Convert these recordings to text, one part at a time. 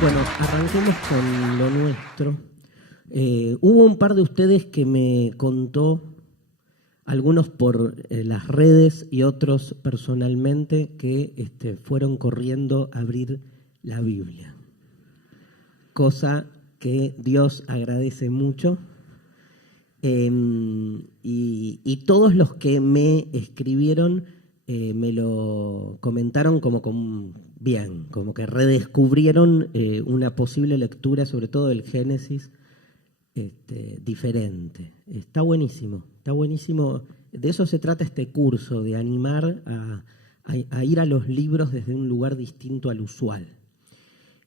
Bueno, arranquemos con lo nuestro. Hubo un par de ustedes que me contó, algunos por las redes y otros personalmente, que fueron corriendo a abrir la Biblia. Cosa que Dios agradece mucho. Y todos los que me escribieron me lo comentaron como bien, como que redescubrieron una posible lectura, sobre todo del Génesis, diferente. Está buenísimo, está buenísimo. De eso se trata este curso, de animar a ir a los libros desde un lugar distinto al usual.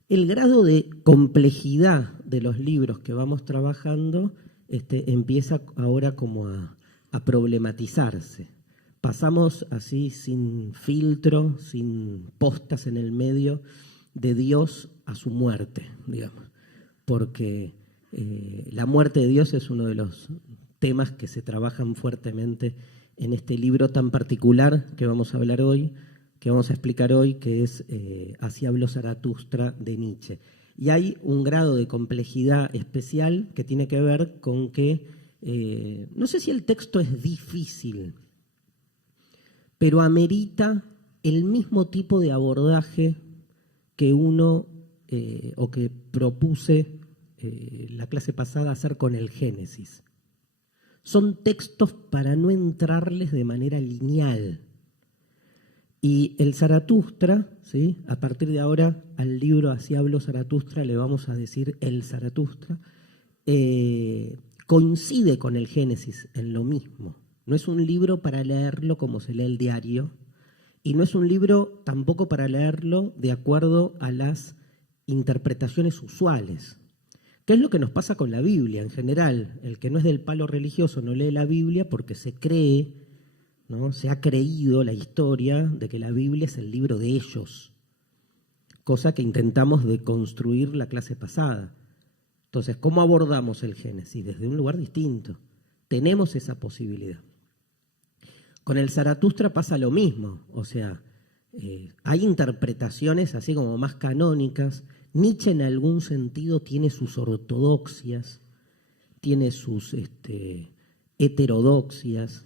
El grado de complejidad de los libros que vamos trabajando empieza ahora como a problematizarse. Pasamos así sin filtro, sin postas en el medio, de Dios a su muerte, digamos. Porque la muerte de Dios es uno de los temas que se trabajan fuertemente en este libro tan particular que vamos a hablar hoy, que vamos a explicar hoy, que es Así habló Zaratustra de Nietzsche. Y hay un grado de complejidad especial que tiene que ver con que, no sé si el texto es difícil, pero amerita el mismo tipo de abordaje que uno, o que propuse la clase pasada hacer con el Génesis. Son textos para no entrarles de manera lineal. Y el Zaratustra, ¿sí? A partir de ahora al libro Así habló Zaratustra le vamos a decir el Zaratustra, coincide con el Génesis en lo mismo. No es un libro para leerlo como se lee el diario, y no es un libro tampoco para leerlo de acuerdo a las interpretaciones usuales. ¿Qué es lo que nos pasa con la Biblia en general? El que no es del palo religioso no lee la Biblia porque se cree, ¿no? Se ha creído la historia de que la Biblia es el libro de ellos, cosa que intentamos deconstruir la clase pasada. Entonces, ¿cómo abordamos el Génesis? Desde un lugar distinto. Tenemos esa posibilidad. Con el Zaratustra pasa lo mismo, o sea, hay interpretaciones así como más canónicas. Nietzsche en algún sentido tiene sus ortodoxias, tiene sus heterodoxias.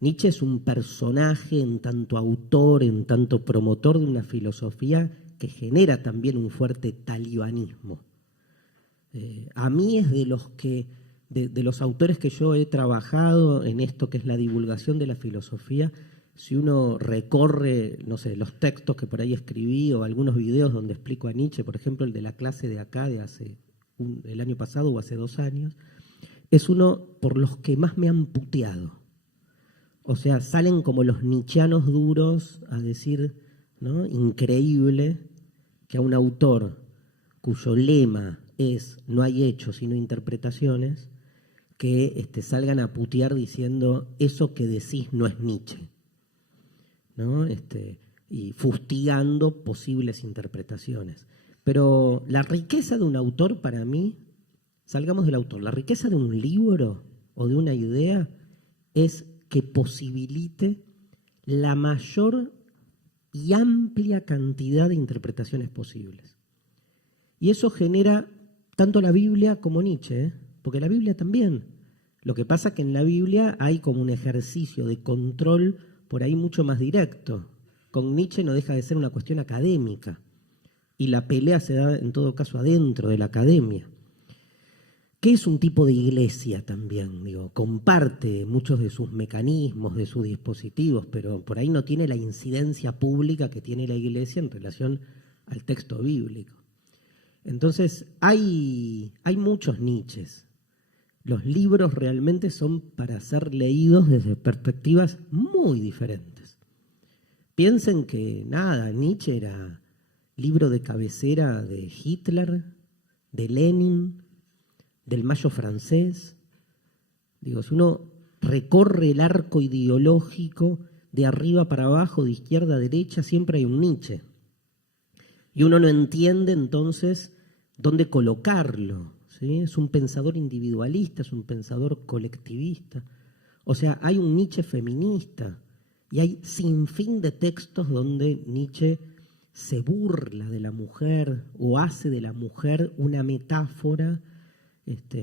Nietzsche es un personaje en tanto autor, en tanto promotor de una filosofía que genera también un fuerte talibanismo. A mí es de los autores que yo he trabajado en esto que es la divulgación de la filosofía. Si uno recorre, no sé, los textos que por ahí escribí o algunos videos donde explico a Nietzsche, por ejemplo el de la clase de acá de el año pasado o hace 2 años, es uno por los que más me han puteado. O sea, salen como los nietzscheanos duros a decir, ¿no? Increíble que a un autor cuyo lema es no hay hechos sino interpretaciones, que salgan a putear diciendo eso que decís no es Nietzsche, ¿no? Y fustigando posibles interpretaciones. Pero la riqueza de un autor para mí, salgamos del autor, la riqueza de un libro o de una idea es que posibilite la mayor y amplia cantidad de interpretaciones posibles. Y eso genera tanto la Biblia como Nietzsche, porque la Biblia también. Lo que pasa es que en la Biblia hay como un ejercicio de control por ahí mucho más directo. Con Nietzsche no deja de ser una cuestión académica. Y la pelea se da en todo caso adentro de la academia. Que es un tipo de iglesia también, digo, comparte muchos de sus mecanismos, de sus dispositivos, pero por ahí no tiene la incidencia pública que tiene la iglesia en relación al texto bíblico. Entonces, hay muchos Nietzsches. Los libros realmente son para ser leídos desde perspectivas muy diferentes. Piensen que nada, Nietzsche era libro de cabecera de Hitler, de Lenin, del Mayo francés. Digo, si uno recorre el arco ideológico de arriba para abajo, de izquierda a derecha, siempre hay un Nietzsche. Y uno no entiende entonces dónde colocarlo, ¿sí? Es un pensador individualista, es un pensador colectivista. O sea, hay un Nietzsche feminista y hay sinfín de textos donde Nietzsche se burla de la mujer o hace de la mujer una metáfora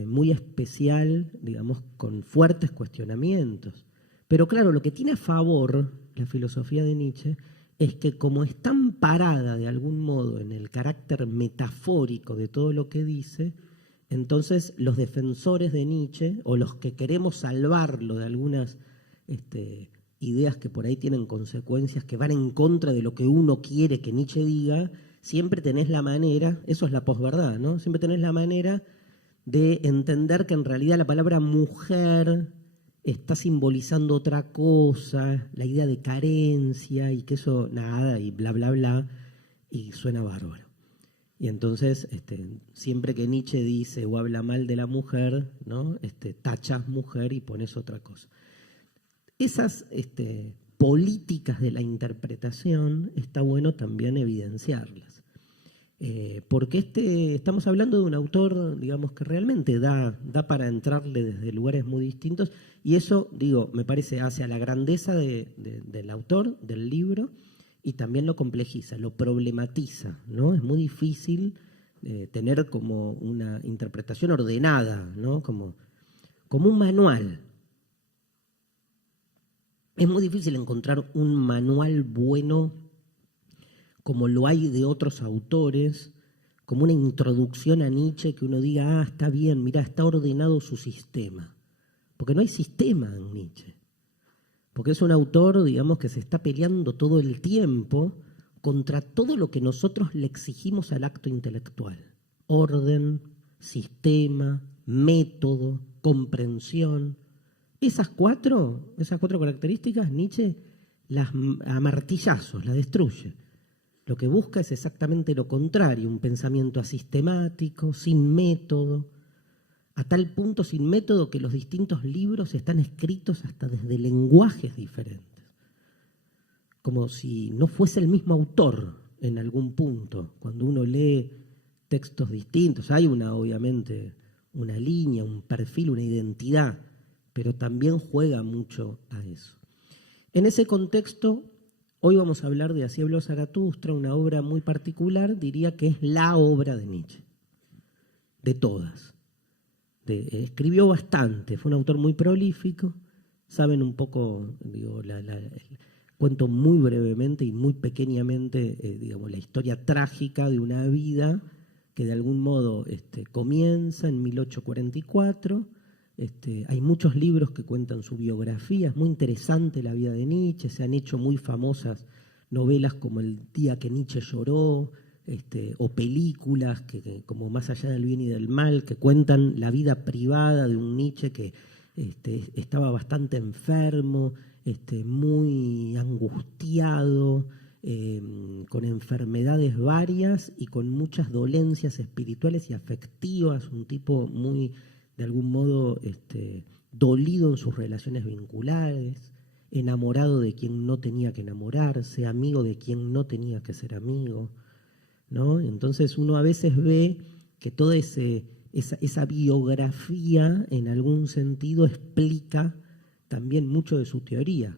muy especial, digamos, con fuertes cuestionamientos. Pero claro, lo que tiene a favor la filosofía de Nietzsche es que como está amparada de algún modo en el carácter metafórico de todo lo que dice, entonces los defensores de Nietzsche o los que queremos salvarlo de algunas ideas que por ahí tienen consecuencias que van en contra de lo que uno quiere que Nietzsche diga, siempre tenés la manera, eso es la posverdad, ¿no? Siempre tenés la manera de entender que en realidad la palabra mujer está simbolizando otra cosa, la idea de carencia y que eso nada y bla, bla, bla, y suena bárbaro. Y entonces, siempre que Nietzsche dice o habla mal de la mujer, ¿no? Tachas mujer y pones otra cosa. Esas políticas de la interpretación está bueno también evidenciarlas. Porque estamos hablando de un autor, digamos, que realmente da para entrarle desde lugares muy distintos, y eso, digo, me parece hacia la grandeza del autor, del libro, y también lo complejiza, lo problematiza, ¿no? Es muy difícil tener como una interpretación ordenada, ¿no? Como un manual. Es muy difícil encontrar un manual bueno como lo hay de otros autores, como una introducción a Nietzsche que uno diga, está bien, mirá, está ordenado su sistema. Porque no hay sistema en Nietzsche. Porque es un autor, digamos, que se está peleando todo el tiempo contra todo lo que nosotros le exigimos al acto intelectual. Orden, sistema, método, comprensión. Esas cuatro características Nietzsche las a martillazos, las destruye. Lo que busca es exactamente lo contrario, un pensamiento asistemático, sin método, a tal punto sin método que los distintos libros están escritos hasta desde lenguajes diferentes, como si no fuese el mismo autor en algún punto. Cuando uno lee textos distintos, hay obviamente una línea, un perfil, una identidad, pero también juega mucho a eso. En ese contexto, hoy vamos a hablar de Así habló Zaratustra, una obra muy particular, diría que es la obra de Nietzsche, de todas. Escribió bastante, fue un autor muy prolífico, saben un poco, digo, cuento muy brevemente y muy pequeñamente, digamos, la historia trágica de una vida que de algún modo comienza en 1844. Hay muchos libros que cuentan su biografía, es muy interesante la vida de Nietzsche, se han hecho muy famosas novelas como El día que Nietzsche lloró, o películas como Más allá del bien y del mal, que cuentan la vida privada de un Nietzsche que estaba bastante enfermo, muy angustiado, con enfermedades varias y con muchas dolencias espirituales y afectivas, un tipo muy, de algún modo, dolido en sus relaciones vinculares, enamorado de quien no tenía que enamorarse, amigo de quien no tenía que ser amigo, ¿no? Entonces uno a veces ve que toda esa biografía en algún sentido explica también mucho de su teoría.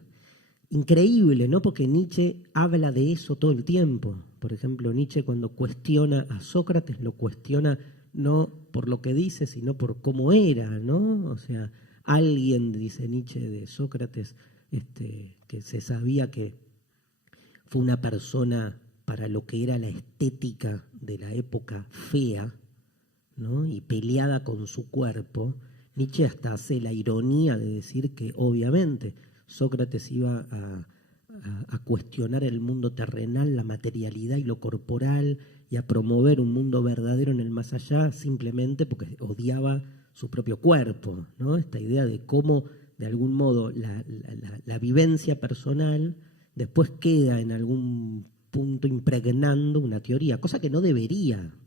Increíble, ¿no? Porque Nietzsche habla de eso todo el tiempo. Por ejemplo, Nietzsche cuando cuestiona a Sócrates lo cuestiona no por lo que dice, sino por cómo era, ¿no? O sea, alguien, dice Nietzsche de Sócrates, que se sabía que fue una persona para lo que era la estética de la época fea, ¿no? Y peleada con su cuerpo. Nietzsche hasta hace la ironía de decir que obviamente Sócrates iba a cuestionar el mundo terrenal, la materialidad y lo corporal, y a promover un mundo verdadero en el más allá simplemente porque odiaba su propio cuerpo, ¿no? Esta idea de cómo de algún modo la vivencia personal después queda en algún punto impregnando una teoría, cosa que no debería,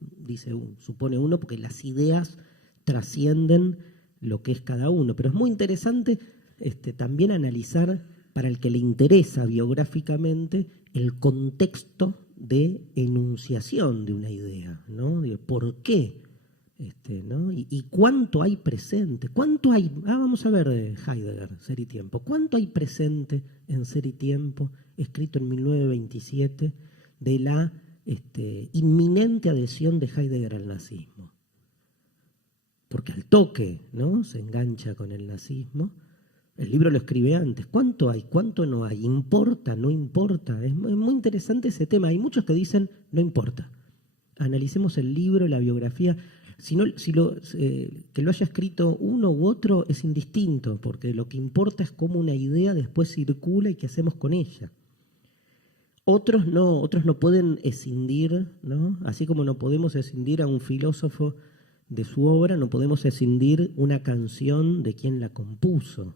supone uno, porque las ideas trascienden lo que es cada uno. Pero es muy interesante también analizar, para el que le interesa biográficamente, el contexto de enunciación de una idea, ¿no? ¿Por qué? ¿No? Y cuánto hay presente, cuánto hay, vamos a ver Heidegger, Ser y Tiempo, cuánto hay presente en Ser y Tiempo, escrito en 1927, de la inminente adhesión de Heidegger al nazismo. Porque al toque, ¿no?, se engancha con el nazismo. El libro lo escribe antes. ¿Cuánto hay? ¿Cuánto no hay? ¿Importa? ¿No importa? Es muy interesante ese tema. Hay muchos que dicen, no importa. Analicemos el libro, la biografía. Que lo haya escrito uno u otro es indistinto, porque lo que importa es cómo una idea después circula y qué hacemos con ella. Otros no pueden escindir, ¿no? Así como no podemos escindir a un filósofo de su obra, no podemos escindir una canción de quien la compuso.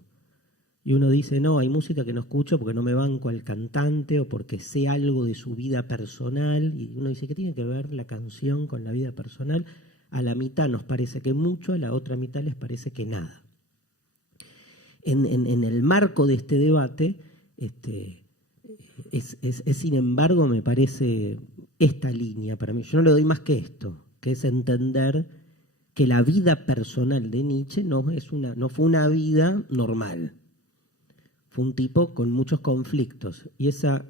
Y uno dice, no, hay música que no escucho porque no me banco al cantante o porque sé algo de su vida personal. Y uno dice, ¿qué tiene que ver la canción con la vida personal? A la mitad nos parece que mucho, a la otra mitad les parece que nada. En el marco de este debate, es sin embargo, me parece esta línea para mí. Yo no le doy más que esto, que es entender que la vida personal de Nietzsche no fue una vida normal. Fue un tipo con muchos conflictos. Y esa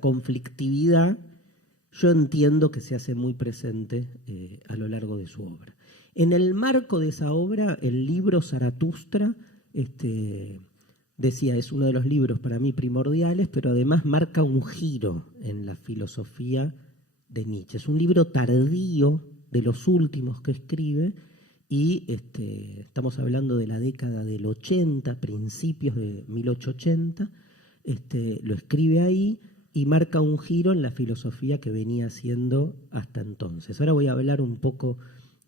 conflictividad yo entiendo que se hace muy presente a lo largo de su obra. En el marco de esa obra, el libro Zaratustra, decía, es uno de los libros para mí primordiales, pero además marca un giro en la filosofía de Nietzsche. Es un libro tardío, de los últimos que escribe, y estamos hablando de la década del 80, principios de 1880, lo escribe ahí y marca un giro en la filosofía que venía haciendo hasta entonces. Ahora voy a hablar un poco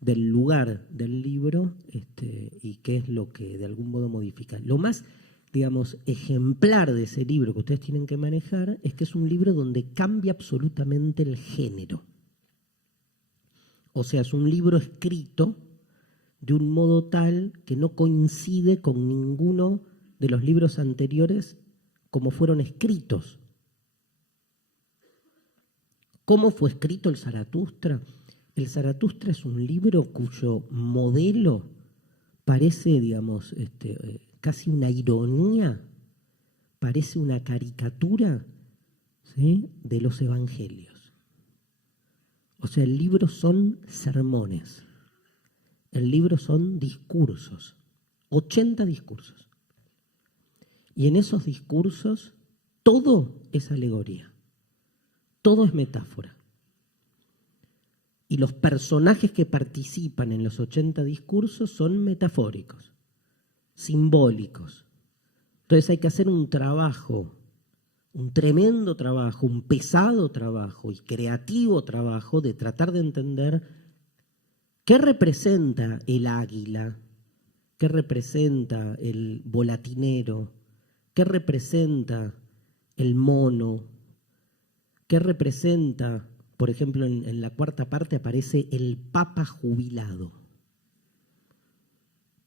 del lugar del libro y qué es lo que de algún modo modifica. Lo más, digamos, ejemplar de ese libro que ustedes tienen que manejar es que es un libro donde cambia absolutamente el género. O sea, es un libro escrito de un modo tal que no coincide con ninguno de los libros anteriores como fueron escritos. ¿Cómo fue escrito el Zaratustra? El Zaratustra es un libro cuyo modelo parece, digamos, casi una ironía, parece una caricatura, ¿sí?, de los evangelios. O sea, el libro son sermones, el libro son discursos, 80 discursos. Y en esos discursos todo es alegoría, todo es metáfora. Y los personajes que participan en los 80 discursos son metafóricos, simbólicos. Entonces hay que hacer un trabajo, un tremendo trabajo, un pesado trabajo y creativo trabajo de tratar de entender qué representa el águila, qué representa el volatinero, qué representa el mono, qué representa, por ejemplo, en la cuarta parte aparece el papa jubilado,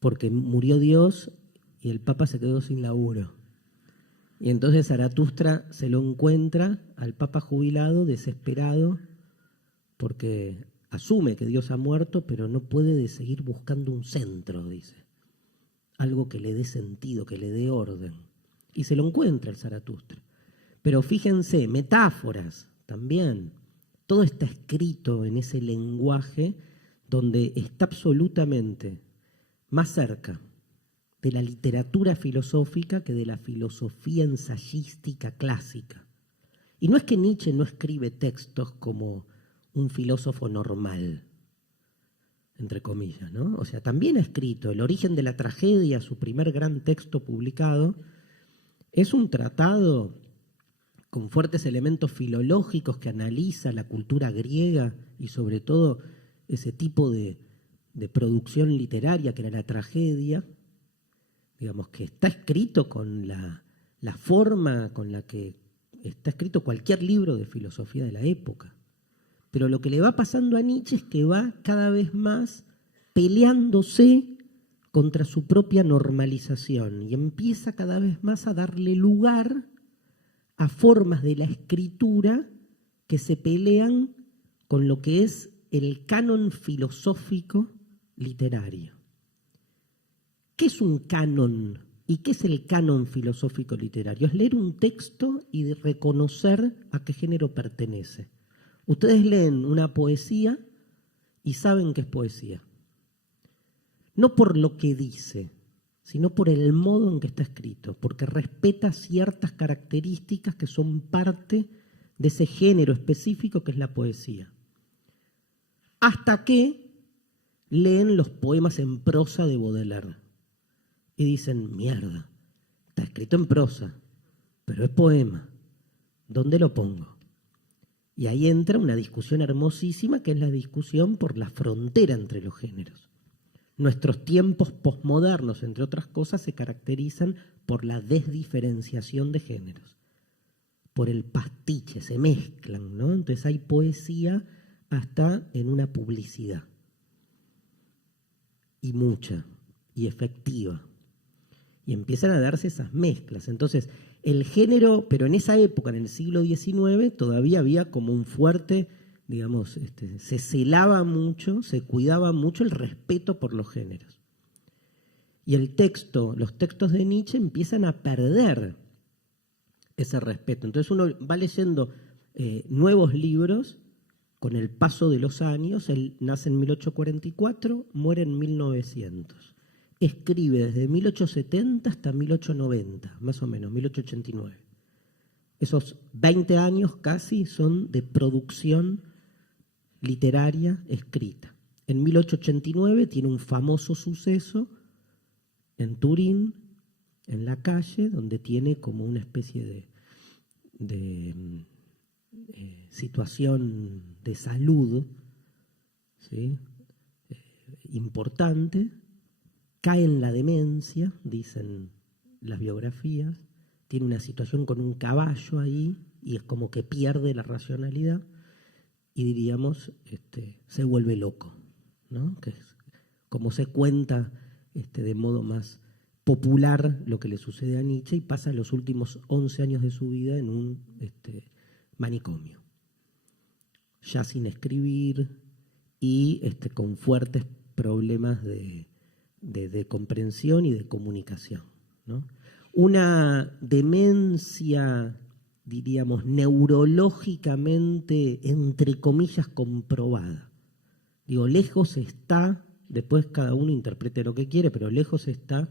porque murió Dios y el papa se quedó sin laburo. Y entonces Zaratustra se lo encuentra al papa jubilado desesperado porque asume que Dios ha muerto, pero no puede seguir buscando un centro, dice. Algo que le dé sentido, que le dé orden. Y se lo encuentra el Zaratustra. Pero fíjense, metáforas también. Todo está escrito en ese lenguaje donde está absolutamente más cerca de la literatura filosófica que de la filosofía ensayística clásica. Y no es que Nietzsche no escribe textos como un filósofo normal, entre comillas, ¿no? O sea, también ha escrito El origen de la tragedia, su primer gran texto publicado. Es un tratado con fuertes elementos filológicos que analiza la cultura griega y sobre todo ese tipo de producción literaria que era la tragedia. Digamos que está escrito con la forma con la que está escrito cualquier libro de filosofía de la época. Pero lo que le va pasando a Nietzsche es que va cada vez más peleándose contra su propia normalización y empieza cada vez más a darle lugar a formas de la escritura que se pelean con lo que es el canon filosófico literario. ¿Qué es un canon ¿Y qué es el canon filosófico literario? Es leer un texto y reconocer a qué género pertenece. Ustedes leen una poesía y saben que es poesía. No por lo que dice, sino por el modo en que está escrito, porque respeta ciertas características que son parte de ese género específico que es la poesía. Hasta que leen los poemas en prosa de Baudelaire y dicen, mierda, está escrito en prosa, pero es poema, ¿dónde lo pongo? Y ahí entra una discusión hermosísima que es la discusión por la frontera entre los géneros. Nuestros tiempos posmodernos, entre otras cosas, se caracterizan por la desdiferenciación de géneros, por el pastiche, se mezclan, ¿no? Entonces hay poesía hasta en una publicidad, y mucha, y efectiva. Y empiezan a darse esas mezclas. Entonces, el género, pero en esa época, en el siglo XIX, todavía había como un fuerte, digamos, se celaba mucho, se cuidaba mucho el respeto por los géneros. Y los textos de Nietzsche empiezan a perder ese respeto. Entonces uno va leyendo nuevos libros con el paso de los años. Él nace en 1844, muere en 1900. Escribe desde 1870 hasta 1890, más o menos, 1889. Esos 20 años casi son de producción literaria escrita. En 1889 tiene un famoso suceso en Turín, en la calle, donde tiene como una especie de situación de salud, ¿sí? Importante. Cae en la demencia, dicen las biografías, tiene una situación con un caballo ahí y es como que pierde la racionalidad y diríamos, se vuelve loco, ¿no? Que es como se cuenta de modo más popular lo que le sucede a Nietzsche, y pasa los últimos 11 años de su vida en un manicomio, ya sin escribir y con fuertes problemas de comprensión y de comunicación, ¿no? Una demencia, diríamos, neurológicamente, entre comillas, comprobada. Digo, lejos está, después cada uno interprete lo que quiere, pero lejos está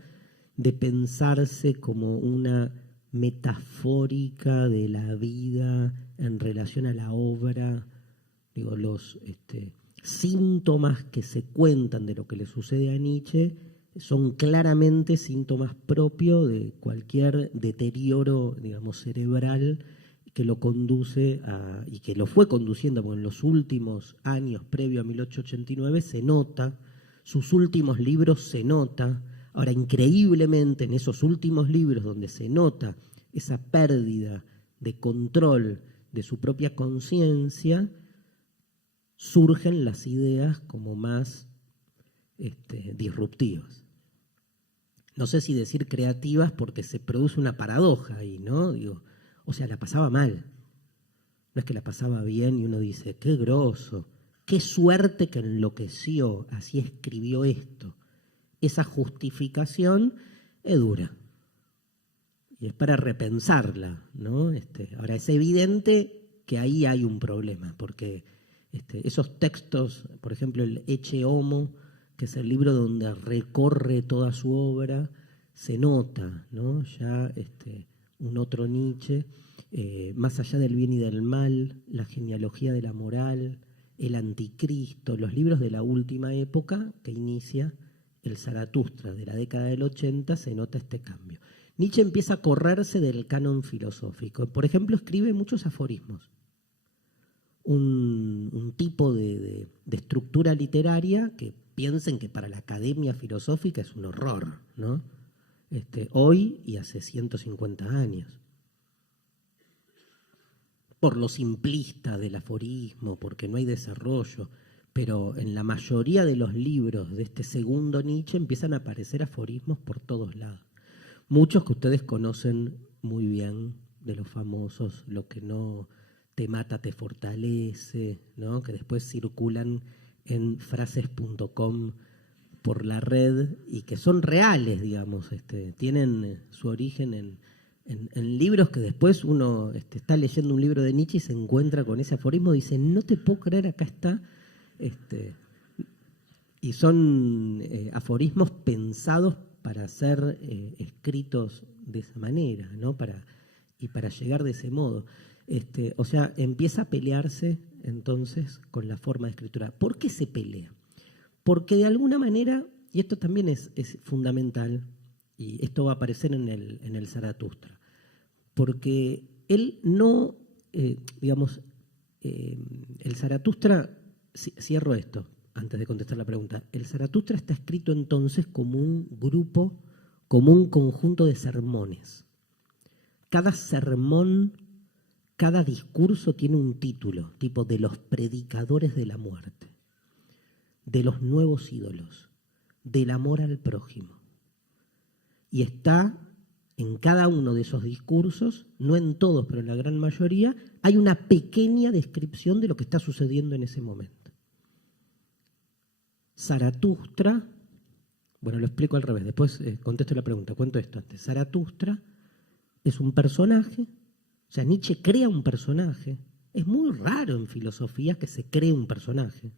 de pensarse como una metafórica de la vida en relación a la obra. Digo, los síntomas que se cuentan de lo que le sucede a Nietzsche son claramente síntomas propios de cualquier deterioro, digamos, cerebral que lo conduce y que lo fue conduciendo, porque en los últimos años, previo a 1889, se nota, sus últimos libros se nota. Ahora, increíblemente, en esos últimos libros donde se nota esa pérdida de control de su propia conciencia, surgen las ideas como más disruptivas. No sé si decir creativas, porque se produce una paradoja ahí, ¿no? Digo, o sea, la pasaba mal. No es que la pasaba bien y uno dice, qué groso, qué suerte que enloqueció, así escribió esto. Esa justificación es dura. Y es para repensarla, ¿no? Ahora, es evidente que ahí hay un problema, porque esos textos, por ejemplo, el Ecce Homo, que es el libro donde recorre toda su obra, se nota, ¿no? Ya un otro Nietzsche, más allá del bien y del mal, la genealogía de la moral, el anticristo, los libros de la última época que inicia el Zaratustra de la década del 80, se nota este cambio. Nietzsche empieza a correrse del canon filosófico. Por ejemplo, escribe muchos aforismos. Un tipo de estructura literaria que piensen que para la academia filosófica es un horror, ¿no? Hoy y hace 150 años. Por lo simplista del aforismo, porque no hay desarrollo, pero en la mayoría de los libros de este segundo Nietzsche empiezan a aparecer aforismos por todos lados. Muchos que ustedes conocen muy bien, de los famosos, lo que no te mata te fortalece, ¿no? Que después circulan en frases.com por la red y que son reales, digamos, tienen su origen en libros que después uno está leyendo un libro de Nietzsche y se encuentra con ese aforismo y dice, no te puedo creer, acá está. Y son aforismos pensados para ser escritos de esa manera, ¿no? Y para llegar de ese modo. O sea, empieza a pelearse entonces con la forma de escritura. ¿Por qué se pelea? Porque de alguna manera, y esto también es fundamental, y esto va a aparecer en el Zaratustra, porque él no, digamos, el Zaratustra, cierro esto antes de contestar la pregunta, el Zaratustra está escrito entonces como un grupo, como un conjunto de sermones. Cada sermón, cada discurso tiene un título, tipo de los predicadores de la muerte, de los nuevos ídolos, del amor al prójimo. Y está en cada uno de esos discursos, no en todos, pero en la gran mayoría, hay una pequeña descripción de lo que está sucediendo en ese momento. Zaratustra, bueno, lo explico al revés, después contesto la pregunta, cuento esto antes. Zaratustra es un personaje, o sea, Nietzsche crea un personaje. Es muy raro en filosofía que se cree un personaje.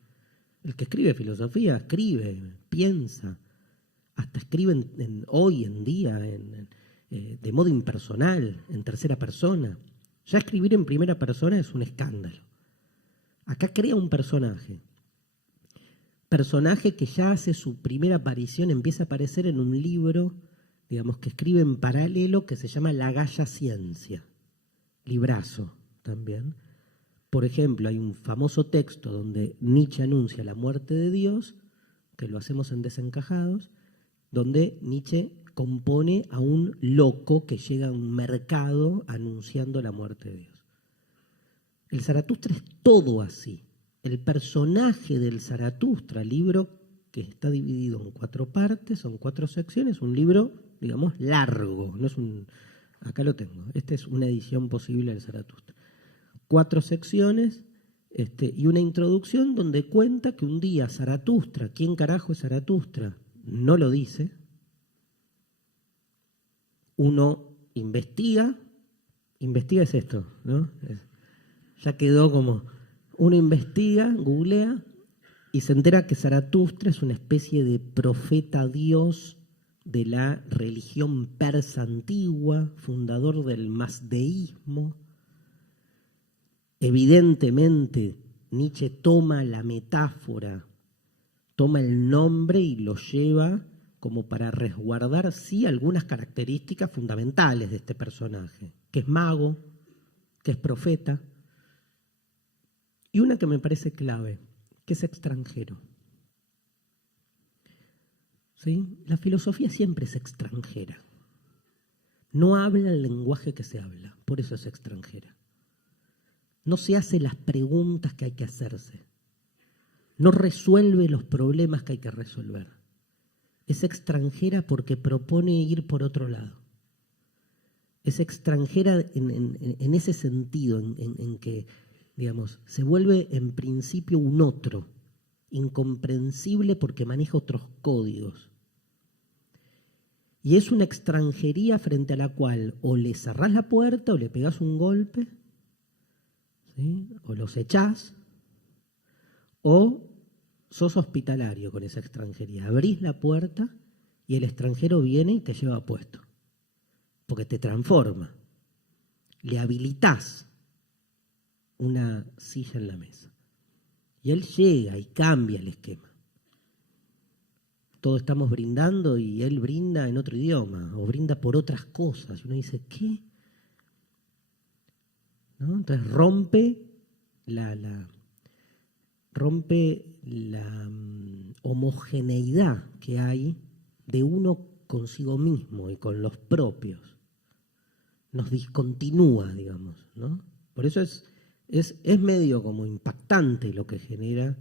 El que escribe filosofía escribe, piensa, hasta escribe hoy en día de modo impersonal, en tercera persona. Ya escribir en primera persona es un escándalo. Acá crea un personaje que ya hace su primera aparición, empieza a aparecer en un libro, digamos, que escribe en paralelo, que se llama La Gaya Ciencia, librazo también. Por ejemplo, hay un famoso texto donde Nietzsche anuncia la muerte de Dios, que lo hacemos en Desencajados, donde Nietzsche compone a un loco que llega a un mercado anunciando la muerte de Dios. El Zaratustra es todo así. El personaje del Zaratustra, libro que está dividido en 4 partes, son 4 secciones, un libro, digamos, largo, no es acá lo tengo, esta es una edición posible del Zaratustra. 4 secciones y una introducción donde cuenta que un día Zaratustra, ¿quién carajo es Zaratustra? No lo dice. Uno investiga es esto, ¿no? Ya quedó como, uno investiga, googlea y se entera que Zaratustra es una especie de profeta dios de la religión persa antigua, fundador del mazdeísmo. Evidentemente, Nietzsche toma la metáfora, toma el nombre y lo lleva como para resguardar, sí, algunas características fundamentales de este personaje, que es mago, que es profeta, y una que me parece clave, que es extranjero. ¿Sí? La filosofía siempre es extranjera. No habla el lenguaje que se habla, por eso es extranjera. No se hace las preguntas que hay que hacerse. No resuelve los problemas que hay que resolver. Es extranjera porque propone ir por otro lado. Es extranjera en ese sentido, en que, digamos, se vuelve en principio un otro, incomprensible porque maneja otros códigos. Y es una extranjería frente a la cual o le cerrás la puerta o le pegás un golpe, ¿sí? O los echás, o sos hospitalario con esa extranjería. Abrís la puerta y el extranjero viene y te lleva puesto, porque te transforma. Le habilitás una silla en la mesa. Y él llega y cambia el esquema. Todos estamos brindando y él brinda en otro idioma, o brinda por otras cosas. Y uno dice, ¿qué? ¿No? Entonces rompe la homogeneidad que hay de uno consigo mismo y con los propios. Nos discontinúa, digamos, ¿no? Por eso es medio como impactante lo que genera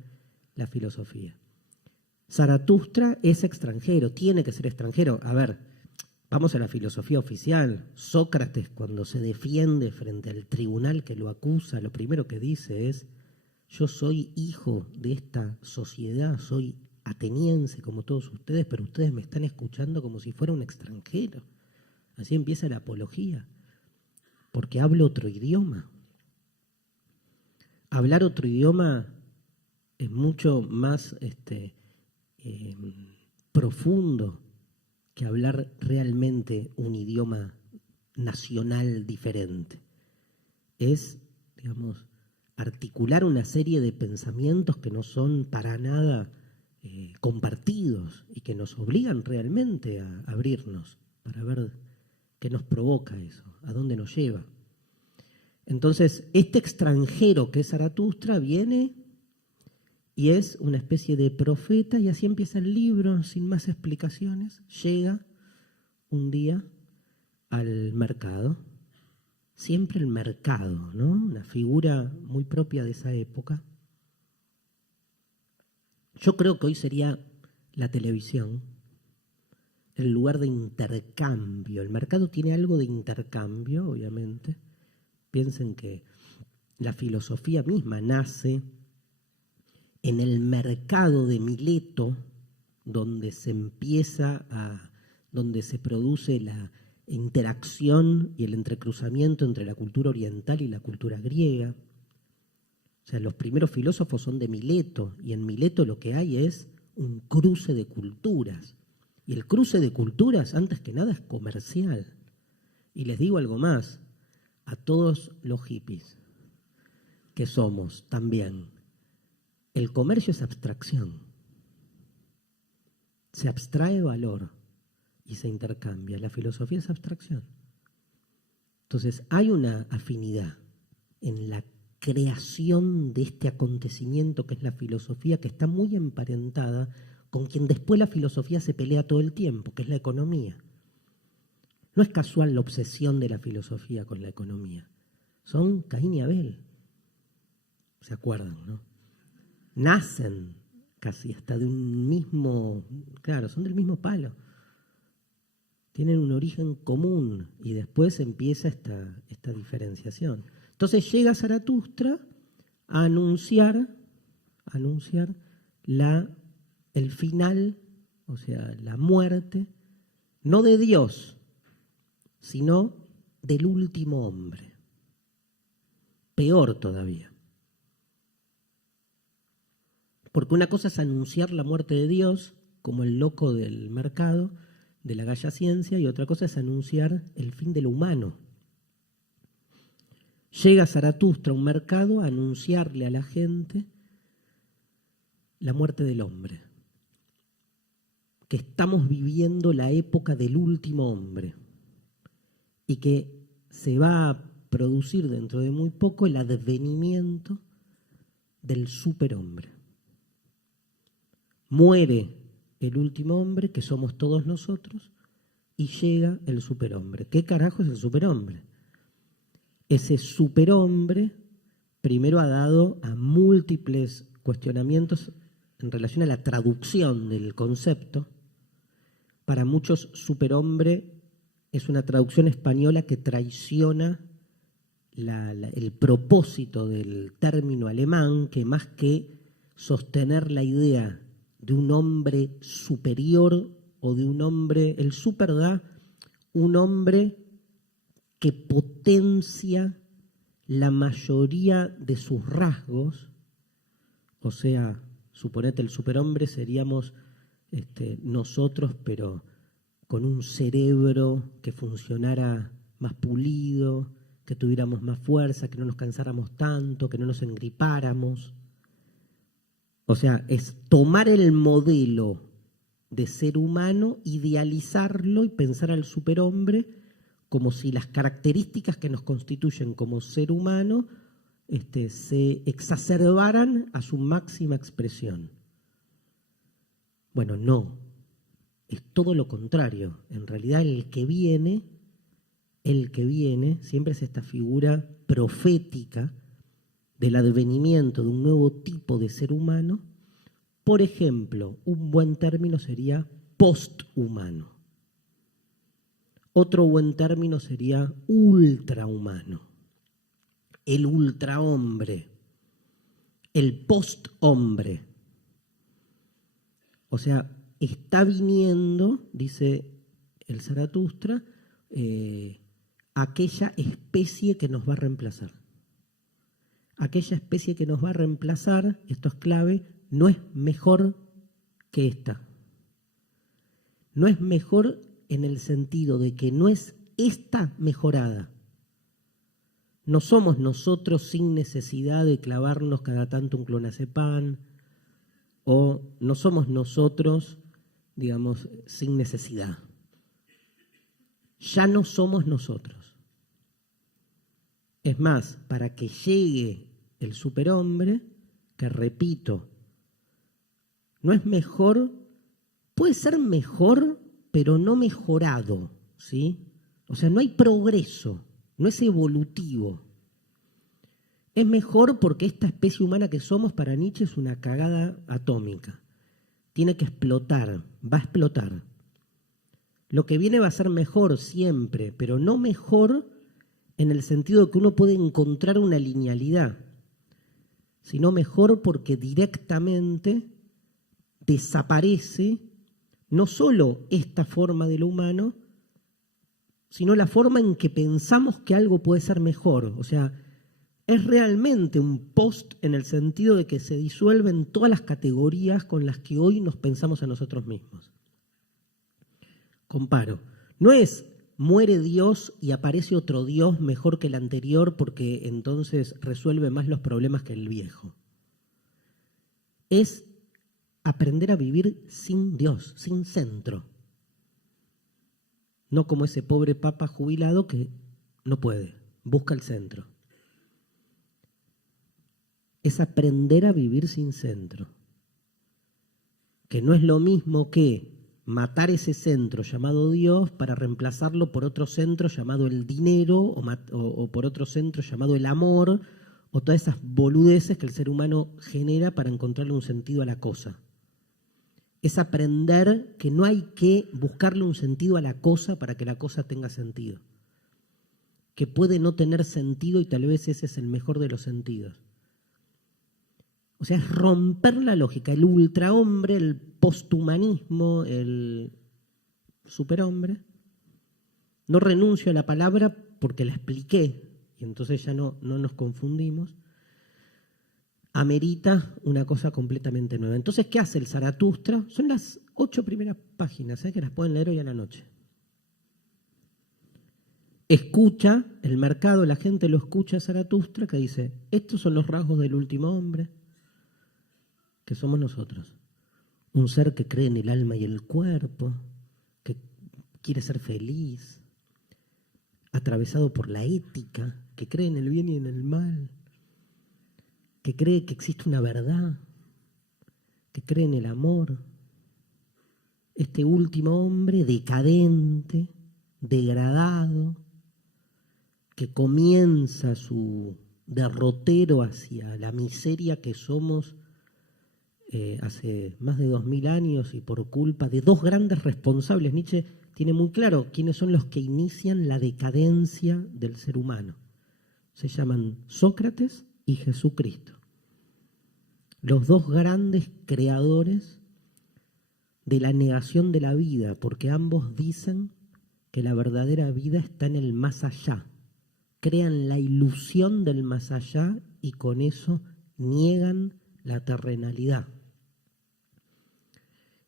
la filosofía. Zaratustra es extranjero, tiene que ser extranjero. A ver, vamos a la filosofía oficial. Sócrates, cuando se defiende frente al tribunal que lo acusa, lo primero que dice es: yo soy hijo de esta sociedad, soy ateniense como todos ustedes, pero ustedes me están escuchando como si fuera un extranjero. Así empieza la apología, porque hablo otro idioma. Hablar otro idioma es mucho más profundo que hablar realmente un idioma nacional diferente. Es, digamos, articular una serie de pensamientos que no son para nada compartidos y que nos obligan realmente a abrirnos para ver qué nos provoca eso, a dónde nos lleva. Entonces, este extranjero que es Zaratustra viene y es una especie de profeta, y así empieza el libro, sin más explicaciones. Llega un día al mercado, siempre el mercado, ¿no? Una figura muy propia de esa época. Yo creo que hoy sería la televisión el lugar de intercambio. El mercado tiene algo de intercambio, obviamente. Piensen que la filosofía misma nace en el mercado de Mileto, donde se donde se produce la interacción y el entrecruzamiento entre la cultura oriental y la cultura griega. O sea, los primeros filósofos son de Mileto, y en Mileto lo que hay es un cruce de culturas. Y el cruce de culturas, antes que nada, es comercial. Y les digo algo más, a todos los hippies que somos también, el comercio es abstracción. Se abstrae valor y se intercambia. La filosofía es abstracción. Entonces, hay una afinidad en la creación de este acontecimiento que es la filosofía, que está muy emparentada con quien después la filosofía se pelea todo el tiempo, que es la economía. No es casual la obsesión de la filosofía con la economía. Son Caín y Abel. ¿Se acuerdan, no? Nacen casi hasta de un mismo, claro, son del mismo palo. Tienen un origen común y después empieza esta diferenciación. Entonces llega Zaratustra a anunciar el final, o sea, la muerte, no de Dios, sino del último hombre. Peor todavía. Porque una cosa es anunciar la muerte de Dios, como el loco del mercado, de la galla ciencia, y otra cosa es anunciar el fin de lo humano. Llega Zaratustra a un mercado a anunciarle a la gente la muerte del hombre, que estamos viviendo la época del último hombre y que se va a producir dentro de muy poco el advenimiento del superhombre. Muere el último hombre, que somos todos nosotros, y llega el superhombre. ¿Qué carajo es el superhombre? Ese superhombre primero ha dado a múltiples cuestionamientos en relación a la traducción del concepto. Para muchos, superhombre es una traducción española que traiciona el propósito del término alemán, que más que sostener la idea de un hombre superior o de un hombre, el super da un hombre que potencia la mayoría de sus rasgos, o sea, suponete el superhombre seríamos nosotros, pero con un cerebro que funcionara más pulido, que tuviéramos más fuerza, que no nos cansáramos tanto, que no nos engripáramos. O sea, es tomar el modelo de ser humano, idealizarlo y pensar al superhombre como si las características que nos constituyen como ser humano se exacerbaran a su máxima expresión. Bueno, no, es todo lo contrario. En realidad el que viene siempre es esta figura profética del advenimiento de un nuevo tipo de ser humano. Por ejemplo, un buen término sería posthumano. Otro buen término sería ultrahumano. El ultrahombre, el posthombre. O sea, está viniendo, dice el Zaratustra, aquella especie que nos va a reemplazar. Aquella especie que nos va a reemplazar, esto es clave, no es mejor que esta. No es mejor en el sentido de que no es esta mejorada. No somos nosotros sin necesidad de clavarnos cada tanto un clonazepam, o no somos nosotros, digamos, sin necesidad. Ya no somos nosotros. Es más, para que llegue el superhombre, que repito, no es mejor, puede ser mejor, pero no mejorado, ¿sí? O sea, no hay progreso, no es evolutivo. Es mejor porque esta especie humana que somos para Nietzsche es una cagada atómica. Tiene que explotar, va a explotar. Lo que viene va a ser mejor siempre, pero no mejor en el sentido de que uno puede encontrar una linealidad, sino mejor porque directamente desaparece no solo esta forma de lo humano, sino la forma en que pensamos que algo puede ser mejor. O sea, es realmente un post en el sentido de que se disuelven todas las categorías con las que hoy nos pensamos a nosotros mismos. Comparo. No es muere Dios y aparece otro Dios mejor que el anterior porque entonces resuelve más los problemas que el viejo. Es aprender a vivir sin Dios, sin centro. No como ese pobre papa jubilado que no puede, busca el centro. Es aprender a vivir sin centro. Que no es lo mismo que matar ese centro llamado Dios para reemplazarlo por otro centro llamado el dinero o por otro centro llamado el amor o todas esas boludeces que el ser humano genera para encontrarle un sentido a la cosa. Es aprender que no hay que buscarle un sentido a la cosa para que la cosa tenga sentido. Que puede no tener sentido y tal vez ese es el mejor de los sentidos. O sea, es romper la lógica, el ultrahombre, el posthumanismo, el superhombre. No renuncio a la palabra porque la expliqué y entonces ya no nos confundimos. Amerita una cosa completamente nueva. Entonces, ¿qué hace el Zaratustra? Son las 8 primeras páginas, que las pueden leer hoy a la noche. Escucha el mercado, la gente lo escucha a Zaratustra, que dice, estos son los rasgos del último hombre, que somos nosotros. Un ser que cree en el alma y el cuerpo, que quiere ser feliz, atravesado por la ética, que cree en el bien y en el mal, que cree que existe una verdad, que cree en el amor. Este último hombre decadente, degradado, que comienza su derrotero hacia la miseria que somos hace más de 2000 años y por culpa de dos grandes responsables. Nietzsche tiene muy claro quiénes son los que inician la decadencia del ser humano. Se llaman Sócrates y Jesucristo. Los dos grandes creadores de la negación de la vida, porque ambos dicen que la verdadera vida está en el más allá. Crean la ilusión del más allá y con eso niegan la terrenalidad.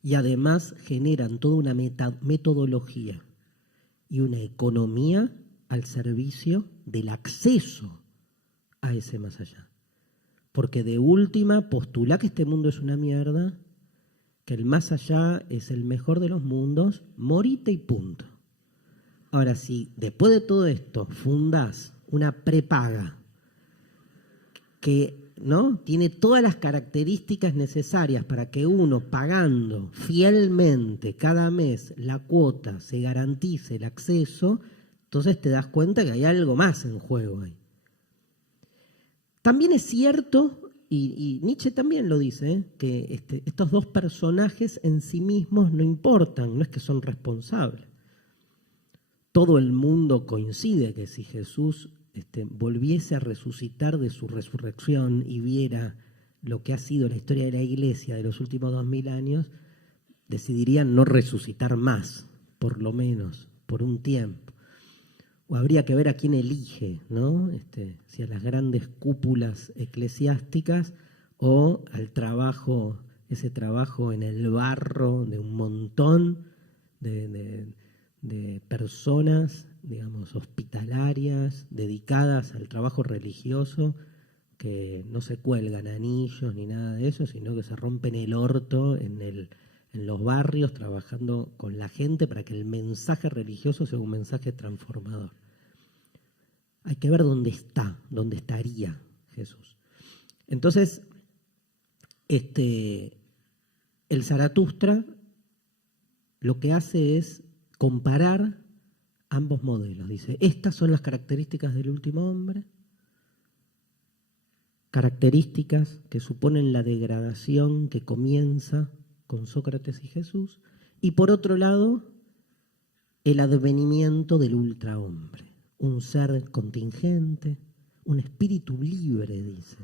Y además generan toda una metodología y una economía al servicio del acceso a ese más allá. Porque de última postula que este mundo es una mierda, que el más allá es el mejor de los mundos, morite y punto. Ahora, si después de todo esto fundás una prepaga que ¿no? tiene todas las características necesarias para que uno, pagando fielmente cada mes la cuota, se garantice el acceso, entonces te das cuenta que hay algo más en juego ahí. También es cierto, y Nietzsche también lo dice, que estos dos personajes en sí mismos no importan, no es que son responsables. Todo el mundo coincide que si Jesús volviese a resucitar de su resurrección y viera lo que ha sido la historia de la Iglesia de los últimos 2000 años, decidirían no resucitar más, por lo menos, por un tiempo. O habría que ver a quién elige, ¿no? Si a las grandes cúpulas eclesiásticas o al trabajo, ese trabajo en el barro de un montón de personas, digamos, hospitalarias, dedicadas al trabajo religioso, que no se cuelgan anillos ni nada de eso, sino que se rompen el orto en los barrios trabajando con la gente para que el mensaje religioso sea un mensaje transformador. Hay que ver dónde estaría Jesús. Entonces, el Zaratustra lo que hace es comparar ambos modelos. Dice, estas son las características del último hombre, características que suponen la degradación que comienza con Sócrates y Jesús, y por otro lado, el advenimiento del ultrahombre, un ser contingente, un espíritu libre, dice.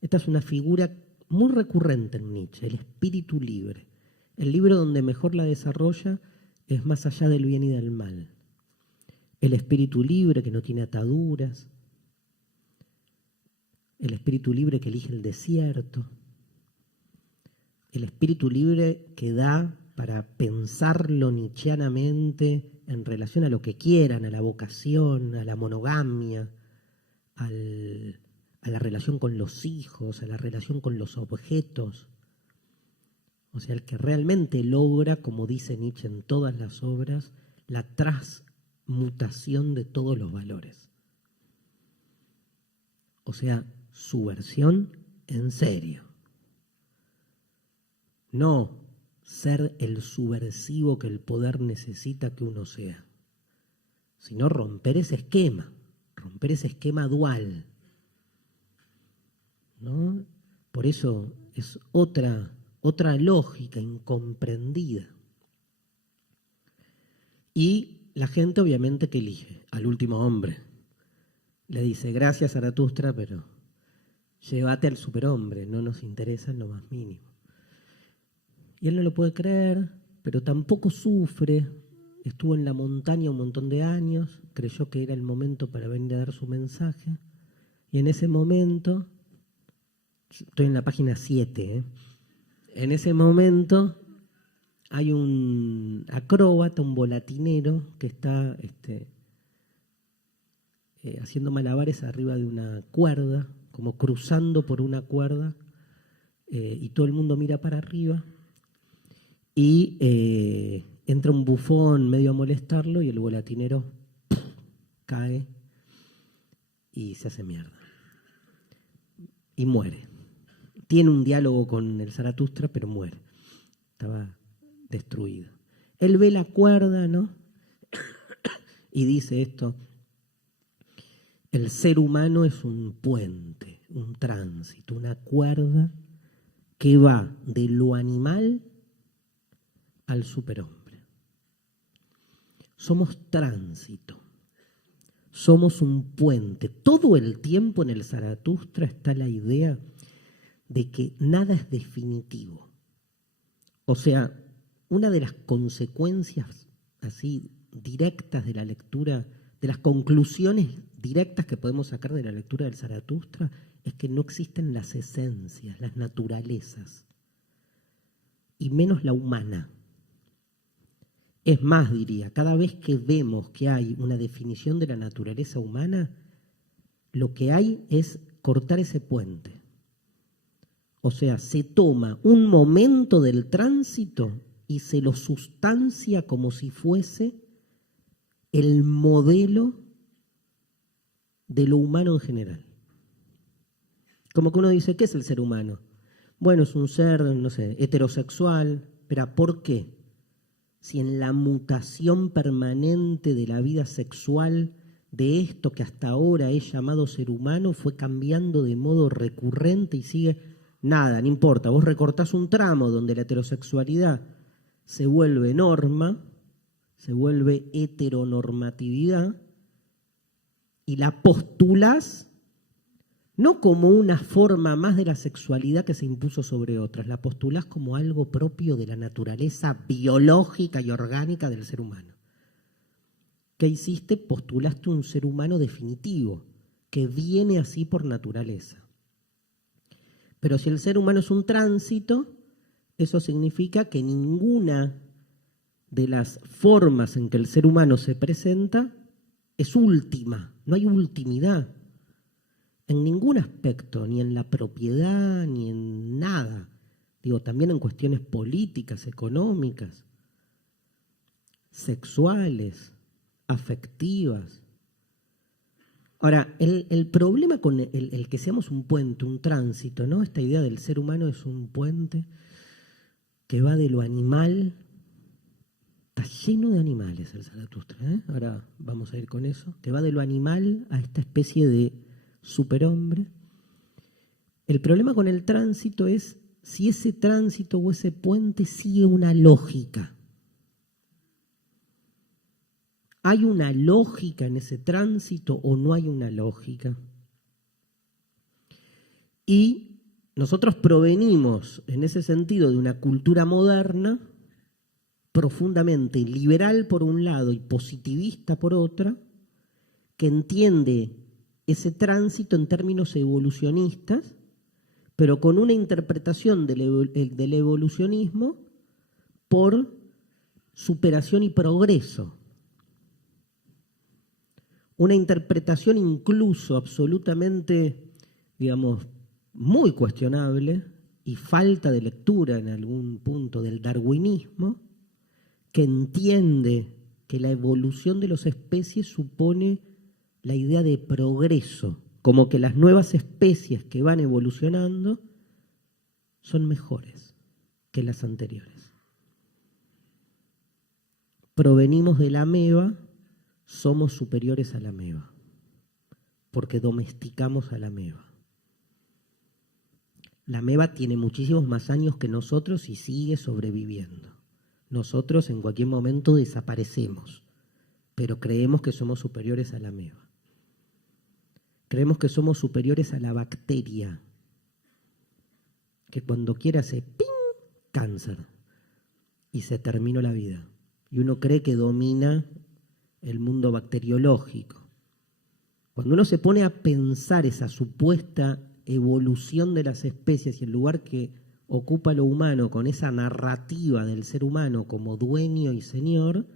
Esta es una figura muy recurrente en Nietzsche, el espíritu libre. El libro donde mejor la desarrolla es Más allá del bien y del mal. El espíritu libre que no tiene ataduras, el espíritu libre que elige el desierto, el espíritu libre que da para pensarlo nietzscheanamente en relación a lo que quieran, a la vocación, a la monogamia, a la relación con los hijos, a la relación con los objetos. O sea, el que realmente logra, como dice Nietzsche en todas las obras, la transmutación de todos los valores. O sea, subversión en serio. No ser el subversivo que el poder necesita que uno sea, sino romper ese esquema dual, ¿no? Por eso es otra lógica incomprendida. Y la gente obviamente que elige al último hombre. Le dice, gracias Zaratustra, pero llévate al superhombre, no nos interesa en lo más mínimo. Y él no lo puede creer, pero tampoco sufre. Estuvo en la montaña un montón de años, creyó que era el momento para venir a dar su mensaje. Y en ese momento, estoy en la página 7, en ese momento hay un acróbata, un volatinero, que está haciendo malabares arriba de una cuerda, como cruzando por una cuerda, y todo el mundo mira para arriba. Y entra un bufón medio a molestarlo y el volatinero cae y se hace mierda. Y muere. Tiene un diálogo con el Zaratustra, pero muere. Estaba destruido. Él ve la cuerda, ¿no? Y dice esto: el ser humano es un puente, un tránsito, una cuerda que va de lo animal al superhombre. Somos tránsito, somos un puente. Todo el tiempo en el Zaratustra está la idea de que nada es definitivo. O sea, una de las consecuencias así directas de la lectura, de las conclusiones directas que podemos sacar de la lectura del Zaratustra, es que no existen las esencias, las naturalezas, y menos la humana. Es más, diría, cada vez que vemos que hay una definición de la naturaleza humana, lo que hay es cortar ese puente. O sea, se toma un momento del tránsito y se lo sustancia como si fuese el modelo de lo humano en general. Como que uno dice, ¿qué es el ser humano? Bueno, es un ser, no sé, heterosexual, pero ¿por qué? Si en la mutación permanente de la vida sexual de esto que hasta ahora es llamado ser humano fue cambiando de modo recurrente y sigue, nada, no importa, vos recortás un tramo donde la heterosexualidad se vuelve norma, se vuelve heteronormatividad y la postulás no como una forma más de la sexualidad que se impuso sobre otras, la postulás como algo propio de la naturaleza biológica y orgánica del ser humano. ¿Qué hiciste? Postulaste un ser humano definitivo, que viene así por naturaleza. Pero si el ser humano es un tránsito, eso significa que ninguna de las formas en que el ser humano se presenta es última, no hay ultimidad en ningún aspecto, ni en la propiedad, ni en nada. Digo, también en cuestiones políticas, económicas, sexuales, afectivas. Ahora, el problema con el que seamos un puente, un tránsito, ¿no? Esta idea del ser humano es un puente que va de lo animal. Está lleno de animales el Zaratustra, ¿eh? Ahora vamos a ir con eso. Que va de lo animal a esta especie de superhombre. El problema con el tránsito es si ese tránsito o ese puente sigue una lógica. ¿Hay una lógica en ese tránsito o no hay una lógica? Y nosotros provenimos, en ese sentido, de una cultura moderna profundamente liberal por un lado y positivista por otra, que entiende ese tránsito en términos evolucionistas, pero con una interpretación del evolucionismo por superación y progreso. Una interpretación incluso absolutamente, digamos, muy cuestionable y falta de lectura en algún punto del darwinismo, que entiende que la evolución de las especies supone la idea de progreso, como que las nuevas especies que van evolucionando son mejores que las anteriores. Provenimos de la ameba, somos superiores a la ameba, porque domesticamos a la ameba. La ameba tiene muchísimos más años que nosotros y sigue sobreviviendo. Nosotros en cualquier momento desaparecemos, pero creemos que somos superiores a la ameba. Creemos que somos superiores a la bacteria, que cuando quiera hace ¡ping! Cáncer y se terminó la vida. Y uno cree que domina el mundo bacteriológico. Cuando uno se pone a pensar esa supuesta evolución de las especies y el lugar que ocupa lo humano con esa narrativa del ser humano como dueño y señor,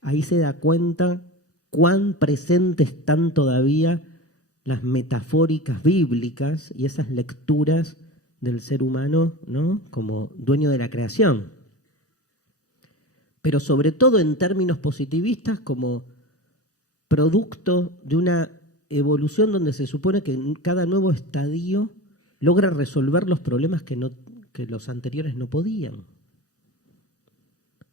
ahí se da cuenta cuán presentes están todavía las metafóricas bíblicas y esas lecturas del ser humano, ¿no?, como dueño de la creación. Pero sobre todo en términos positivistas como producto de una evolución donde se supone que en cada nuevo estadio logra resolver los problemas que los anteriores no podían.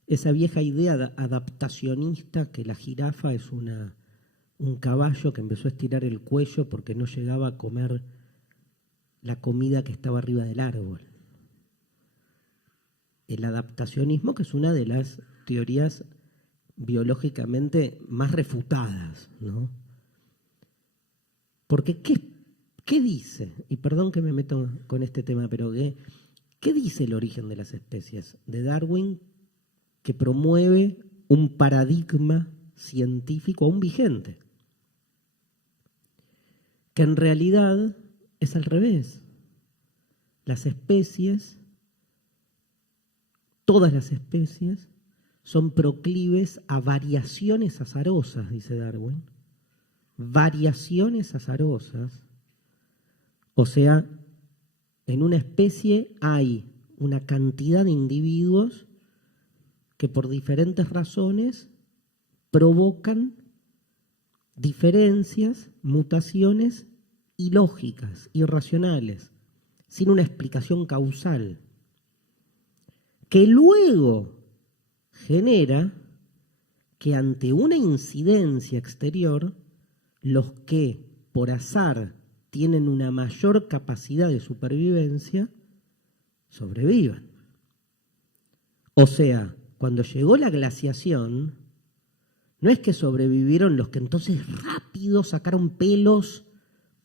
Esa vieja idea adaptacionista que la jirafa es un caballo que empezó a estirar el cuello porque no llegaba a comer la comida que estaba arriba del árbol. El adaptacionismo, que es una de las teorías biológicamente más refutadas, ¿no? Porque ¿qué dice? Y perdón que me meto con este tema, pero ¿qué dice el origen de las especies? De Darwin, que promueve un paradigma científico aún vigente, que en realidad es al revés. Las especies, todas las especies, son proclives a variaciones azarosas, dice Darwin. Variaciones azarosas. O sea, en una especie hay una cantidad de individuos que por diferentes razones provocan diferencias, mutaciones ilógicas, irracionales, sin una explicación causal, que luego genera que ante una incidencia exterior, los que por azar tienen una mayor capacidad de supervivencia, sobrevivan. O sea, cuando llegó la glaciación, no es que sobrevivieron los que entonces rápido sacaron pelos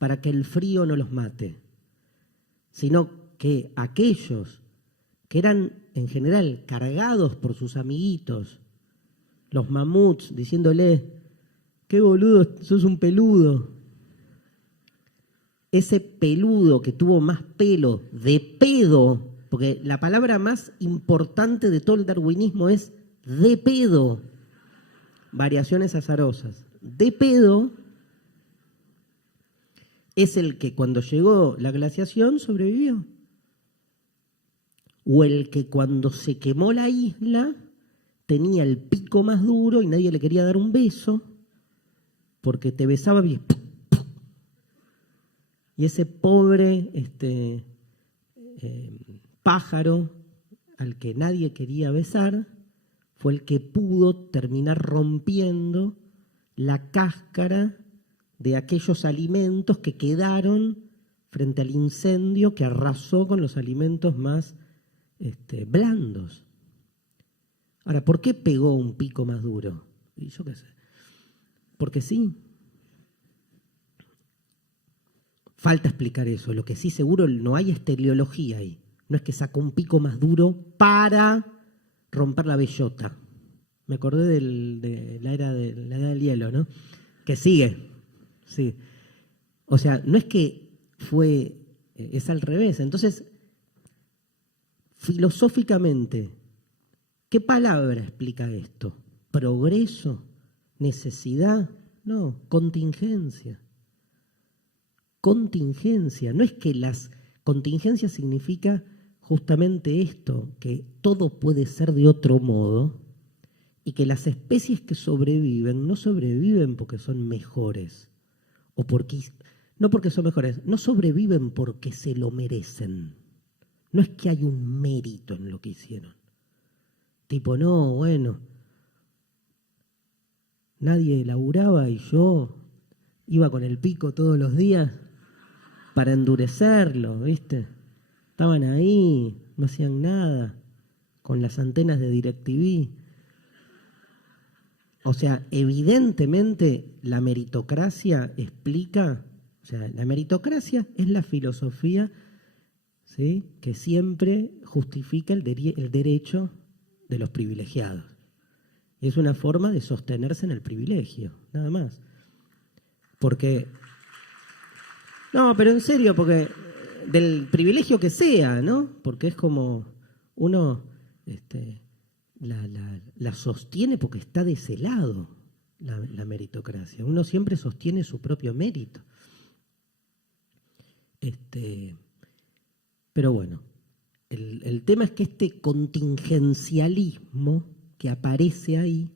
para que el frío no los mate, sino que aquellos que eran en general cargados por sus amiguitos, los mamuts, diciéndole, qué boludo, sos un peludo. Ese peludo que tuvo más pelo de pedo, porque la palabra más importante de todo el darwinismo es de pedo, variaciones azarosas. De pedo es el que cuando llegó la glaciación sobrevivió. O el que cuando se quemó la isla tenía el pico más duro y nadie le quería dar un beso porque te besaba bien. Y ese pobre pájaro al que nadie quería besar fue el que pudo terminar rompiendo la cáscara de aquellos alimentos que quedaron frente al incendio que arrasó con los alimentos más blandos. Ahora, ¿por qué pegó un pico más duro? Y yo qué sé. Porque sí. Falta explicar eso. Lo que sí seguro no hay es teleología ahí. No es que sacó un pico más duro para romper la bellota. Me acordé de la era del hielo, ¿no? Que sigue. Sí. O sea, no es que fue, es al revés. Entonces, filosóficamente, ¿qué palabra explica esto? ¿Progreso? ¿Necesidad? No, contingencia. Contingencia. No es que las contingencias significa justamente esto, que todo puede ser de otro modo y que las especies que sobreviven no sobreviven porque son mejores o porque, no porque son mejores, no sobreviven porque se lo merecen. No es que hay un mérito en lo que hicieron. Tipo, no, bueno, nadie laburaba y yo iba con el pico todos los días para endurecerlo, ¿viste? Estaban ahí, no hacían nada, con las antenas de DirecTV. O sea, evidentemente la meritocracia explica, o sea, la meritocracia es la filosofía, ¿sí?, que siempre justifica el derecho de los privilegiados. Es una forma de sostenerse en el privilegio, nada más. Porque, no, pero en serio, porque del privilegio que sea, ¿no? Porque es como uno la sostiene porque está de ese lado, la meritocracia. Uno siempre sostiene su propio mérito. Pero bueno, el tema es que este contingencialismo que aparece ahí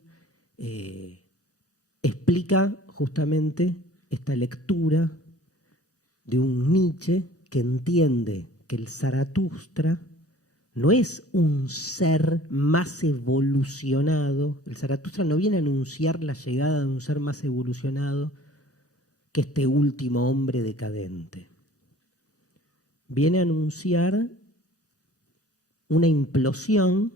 explica justamente esta lectura de un Nietzsche que entiende que el Zaratustra no es un ser más evolucionado. El Zaratustra no viene a anunciar la llegada de un ser más evolucionado que este último hombre decadente. Viene a anunciar una implosión.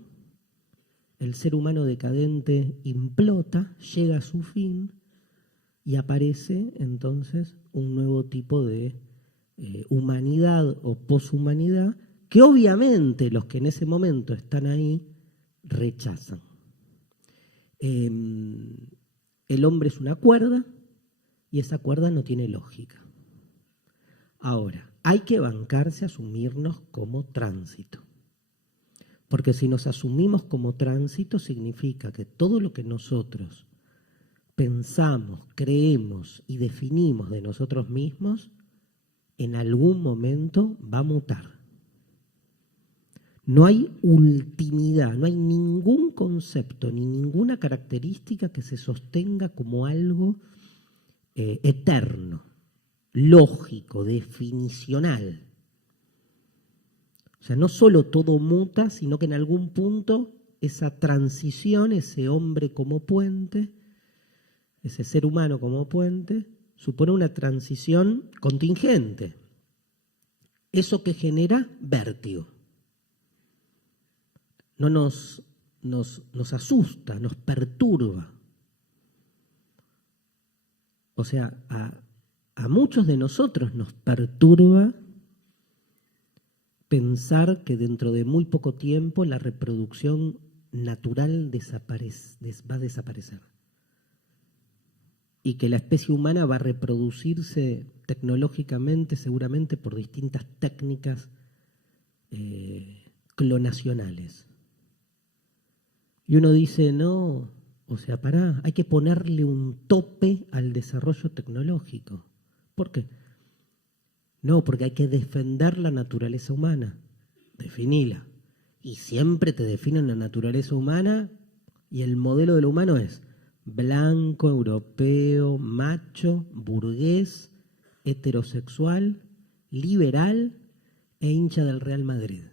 El ser humano decadente implota, llega a su fin y aparece entonces un nuevo tipo de humanidad o poshumanidad que obviamente los que en ese momento están ahí rechazan. El hombre es una cuerda y esa cuerda no tiene lógica. Ahora, hay que bancarse a asumirnos como tránsito. Porque si nos asumimos como tránsito significa que todo lo que nosotros pensamos, creemos y definimos de nosotros mismos en algún momento va a mutar. No hay ultimidad, no hay ningún concepto ni ninguna característica que se sostenga como algo eterno, lógico, definicional. O sea, no solo todo muta, sino que en algún punto esa transición, ese hombre como puente, ese ser humano como puente, supone una transición contingente. Eso que genera vértigo. No nos asusta, nos perturba. O sea, a a muchos de nosotros nos perturba pensar que dentro de muy poco tiempo la reproducción natural va a desaparecer y que la especie humana va a reproducirse tecnológicamente seguramente por distintas técnicas clonacionales. Y uno dice, no, o sea, pará, hay que ponerle un tope al desarrollo tecnológico. ¿Por qué? No, porque hay que defender la naturaleza humana. Definila. Y siempre te definen la naturaleza humana y el modelo del humano es blanco, europeo, macho, burgués, heterosexual, liberal e hincha del Real Madrid.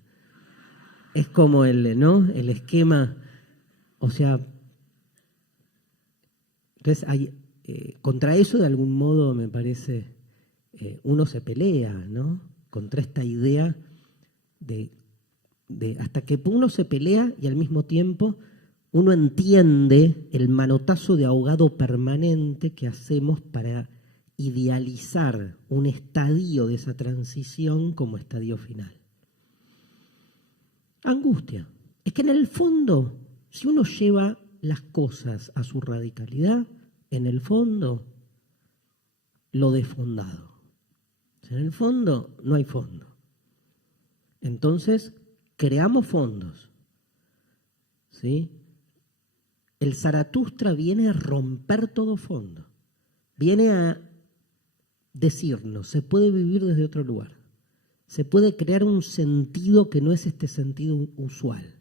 Es como ¿no? El esquema, o sea, entonces contra eso de algún modo me parece uno se pelea, ¿no? Contra esta idea de hasta que uno se pelea y al mismo tiempo uno entiende el manotazo de ahogado permanente que hacemos para idealizar un estadio de esa transición como estadio final. Angustia. Es que en el fondo, si uno lleva las cosas a su radicalidad, en el fondo, lo desfondado. En el fondo, no hay fondo. Entonces, creamos fondos. ¿Sí? El Zaratustra viene a romper todo fondo. Viene a decirnos, se puede vivir desde otro lugar. Se puede crear un sentido que no es este sentido usual.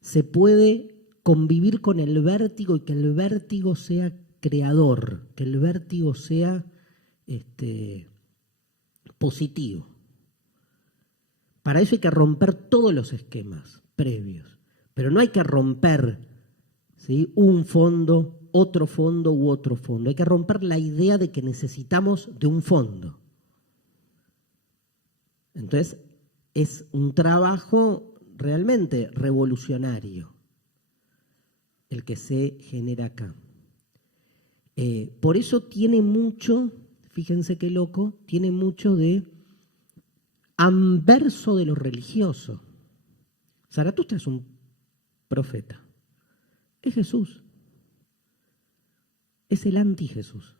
Se puede convivir con el vértigo y que el vértigo sea creador, que el vértigo sea positivo. Para eso hay que romper todos los esquemas previos, pero no hay que romper, ¿sí?, un fondo, otro fondo u otro fondo. Hay que romper la idea de que necesitamos de un fondo. Entonces, es un trabajo realmente revolucionario el que se genera acá. Por eso tiene mucho, fíjense qué loco, tiene mucho de anverso de lo religioso. Zaratustra es un profeta, es Jesús, es el anti-Jesús.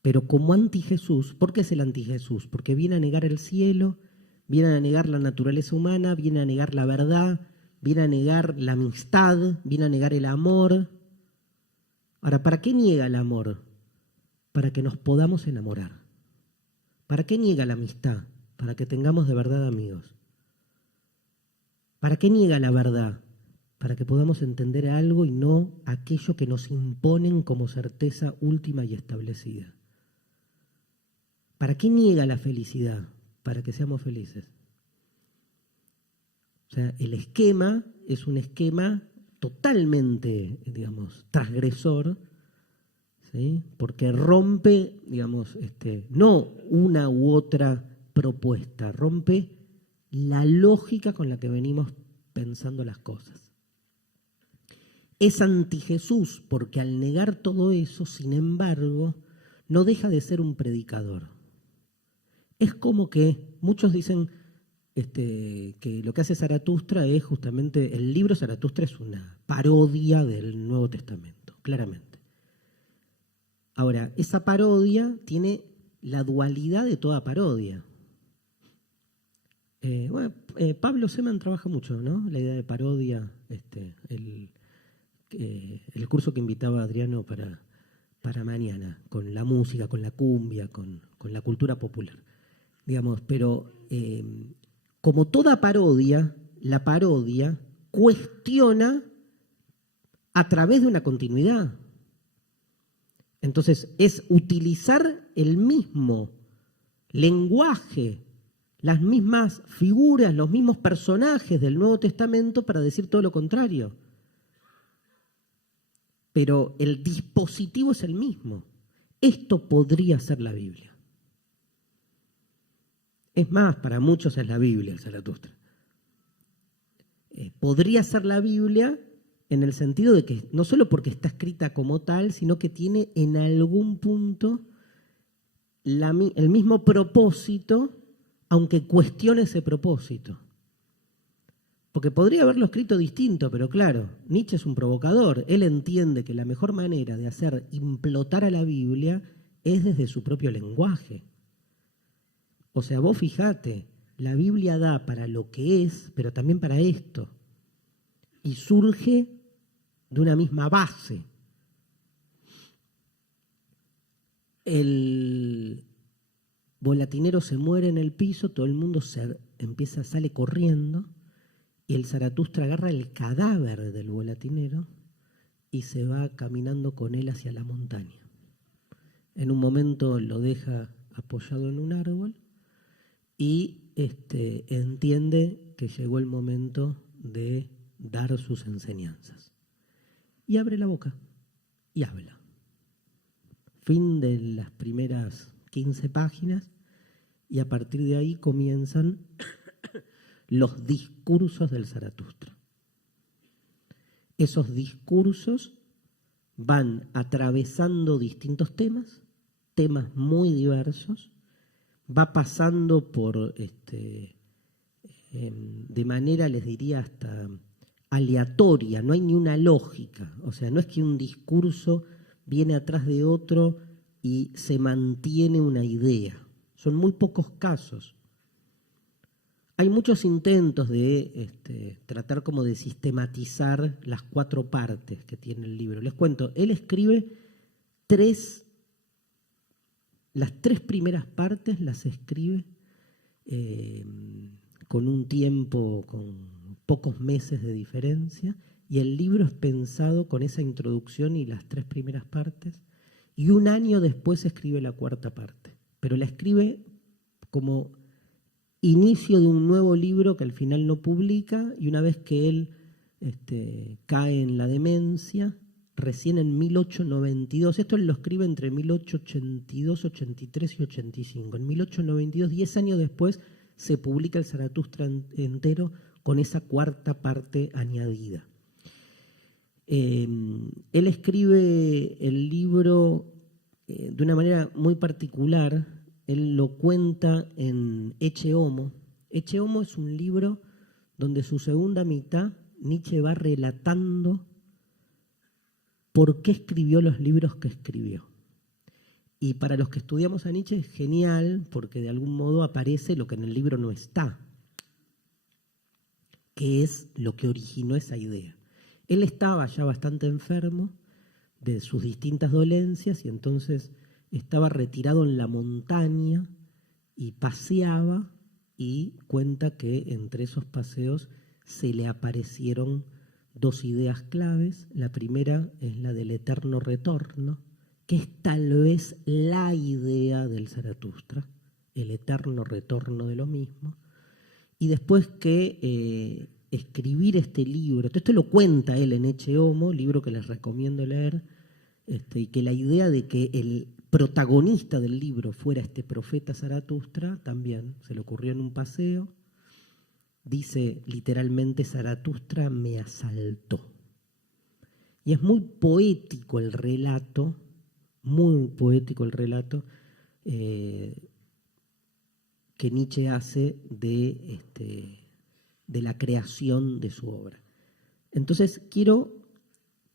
Pero como anti-Jesús, ¿por qué es el anti-Jesús? Porque viene a negar el cielo, viene a negar la naturaleza humana, viene a negar la verdad, viene a negar la amistad, viene a negar el amor. Ahora, ¿para qué niega el amor? Para que nos podamos enamorar. ¿Para qué niega la amistad? Para que tengamos de verdad amigos. ¿Para qué niega la verdad? Para que podamos entender algo y no aquello que nos imponen como certeza última y establecida. ¿Para qué niega la felicidad? Para que seamos felices. O sea, el esquema es un esquema totalmente, digamos, transgresor, ¿sí? Porque rompe, digamos, no una u otra propuesta, rompe la lógica con la que venimos pensando las cosas. Es anti-Jesús porque al negar todo eso, sin embargo, no deja de ser un predicador. Es como que muchos dicen que lo que hace Zaratustra es justamente, el libro Zaratustra es una parodia del Nuevo Testamento, claramente. Ahora, esa parodia tiene la dualidad de toda parodia. Pablo Seman trabaja mucho, ¿no? La idea de parodia, el curso que invitaba a Adriano para mañana, con la música, con la cumbia, con la cultura popular. Digamos, pero como toda parodia, la parodia cuestiona a través de una continuidad. Entonces, es utilizar el mismo lenguaje, las mismas figuras, los mismos personajes del Nuevo Testamento para decir todo lo contrario. Pero el dispositivo es el mismo. Esto podría ser la Biblia. Es más, para muchos es la Biblia, el Zaratustra. Podría ser la Biblia en el sentido de que no solo porque está escrita como tal, sino que tiene en algún punto el mismo propósito, aunque cuestione ese propósito. Porque podría haberlo escrito distinto, pero claro, Nietzsche es un provocador. Él entiende que la mejor manera de hacer implotar a la Biblia es desde su propio lenguaje. O sea, vos fijate, la Biblia da para lo que es, pero también para esto. Y surge de una misma base. El volatinero se muere en el piso, todo el mundo sale corriendo, y el Zaratustra agarra el cadáver del volatinero y se va caminando con él hacia la montaña. En un momento lo deja apoyado en un árbol y entiende que llegó el momento de dar sus enseñanzas. Y abre la boca y habla. Fin de las primeras 15 páginas, y a partir de ahí comienzan los discursos del Zaratustra. Esos discursos van atravesando distintos temas muy diversos, va pasando por, de manera, les diría, hasta aleatoria, no hay ni una lógica. O sea, no es que un discurso viene atrás de otro y se mantiene una idea. Son muy pocos casos. Hay muchos intentos de tratar como de sistematizar las 4 partes que tiene el libro. Les cuento, él escribe las 3 primeras partes las escribe con un tiempo, con pocos meses de diferencia, y el libro es pensado con esa introducción y las 3 primeras partes, y un año después escribe la 4ª parte, pero la escribe como inicio de un nuevo libro que al final no publica, y una vez que él cae en la demencia, recién en 1892, esto él lo escribe entre 1882, 83 y 85, en 1892, 10 años después, se publica el Zaratustra entero con esa 4ª parte añadida. Él escribe el libro de una manera muy particular. Él lo cuenta en Ecce Homo. Ecce Homo es un libro donde su segunda mitad Nietzsche va relatando por qué escribió los libros que escribió. Y para los que estudiamos a Nietzsche es genial, porque de algún modo aparece lo que en el libro no está, que es lo que originó esa idea. Él estaba ya bastante enfermo de sus distintas dolencias, y entonces estaba retirado en la montaña y paseaba, y cuenta que entre esos paseos se le aparecieron 2 ideas claves. La primera es la del eterno retorno, que es tal vez la idea del Zaratustra, el eterno retorno de lo mismo. Y después que escribir este libro, esto lo cuenta él en Ecce Homo, libro que les recomiendo leer, y que la idea de que el protagonista del libro fuera este profeta Zaratustra también se le ocurrió en un paseo. Dice literalmente: Zaratustra me asaltó. Y es muy poético el relato, que Nietzsche hace de la creación de su obra. Entonces quiero,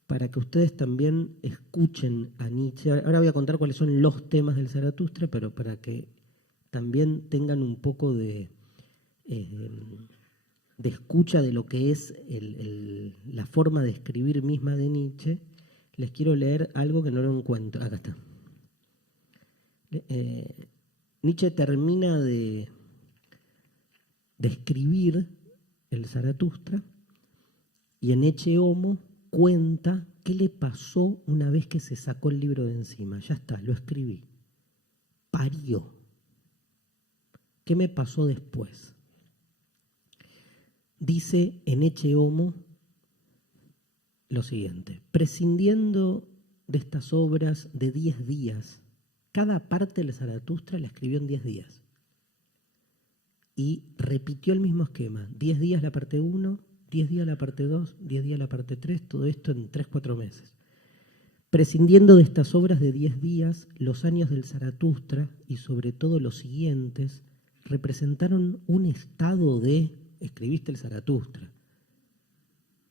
para que ustedes también escuchen a Nietzsche, ahora voy a contar cuáles son los temas del Zaratustra, pero para que también tengan un poco de escucha de lo que es la forma de escribir misma de Nietzsche, les quiero leer algo que no lo encuentro. Acá está. Nietzsche termina de escribir el Zaratustra, y en Ecce Homo cuenta qué le pasó una vez que se sacó el libro de encima. Ya está, lo escribí. Parió. ¿Qué me pasó después? Dice en Ecce Homo lo siguiente: prescindiendo de estas obras de 10 días, cada parte del Zaratustra la escribió en 10 días. Y repitió el mismo esquema: 10 días la parte 1, 10 días la parte 2, 10 días la parte 3, todo esto en 3-4 meses. Prescindiendo de estas obras de 10 días, los años del Zaratustra, y sobre todo los siguientes, representaron un estado de... Escribiste el Zaratustra.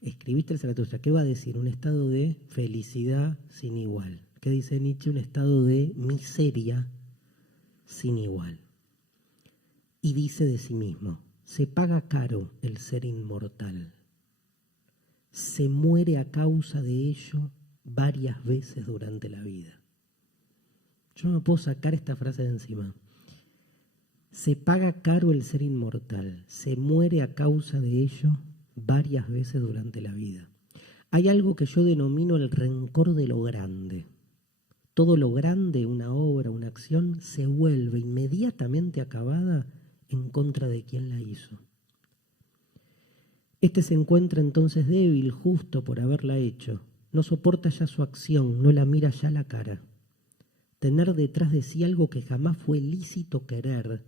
Escribiste el Zaratustra. ¿Qué va a decir? Un estado de felicidad sin igual. ¿Qué dice Nietzsche? Un estado de miseria sin igual. Y dice de sí mismo, se paga caro el ser inmortal. Se muere a causa de ello varias veces durante la vida. Yo no me puedo sacar esta frase de encima. Se paga caro el ser inmortal, se muere a causa de ello varias veces durante la vida. Hay algo que yo denomino el rencor de lo grande. Todo lo grande, una obra, una acción, se vuelve inmediatamente acabada en contra de quien la hizo. Este se encuentra entonces débil justo por haberla hecho. No soporta ya su acción, no la mira ya la cara. Tener detrás de sí algo que jamás fue lícito querer,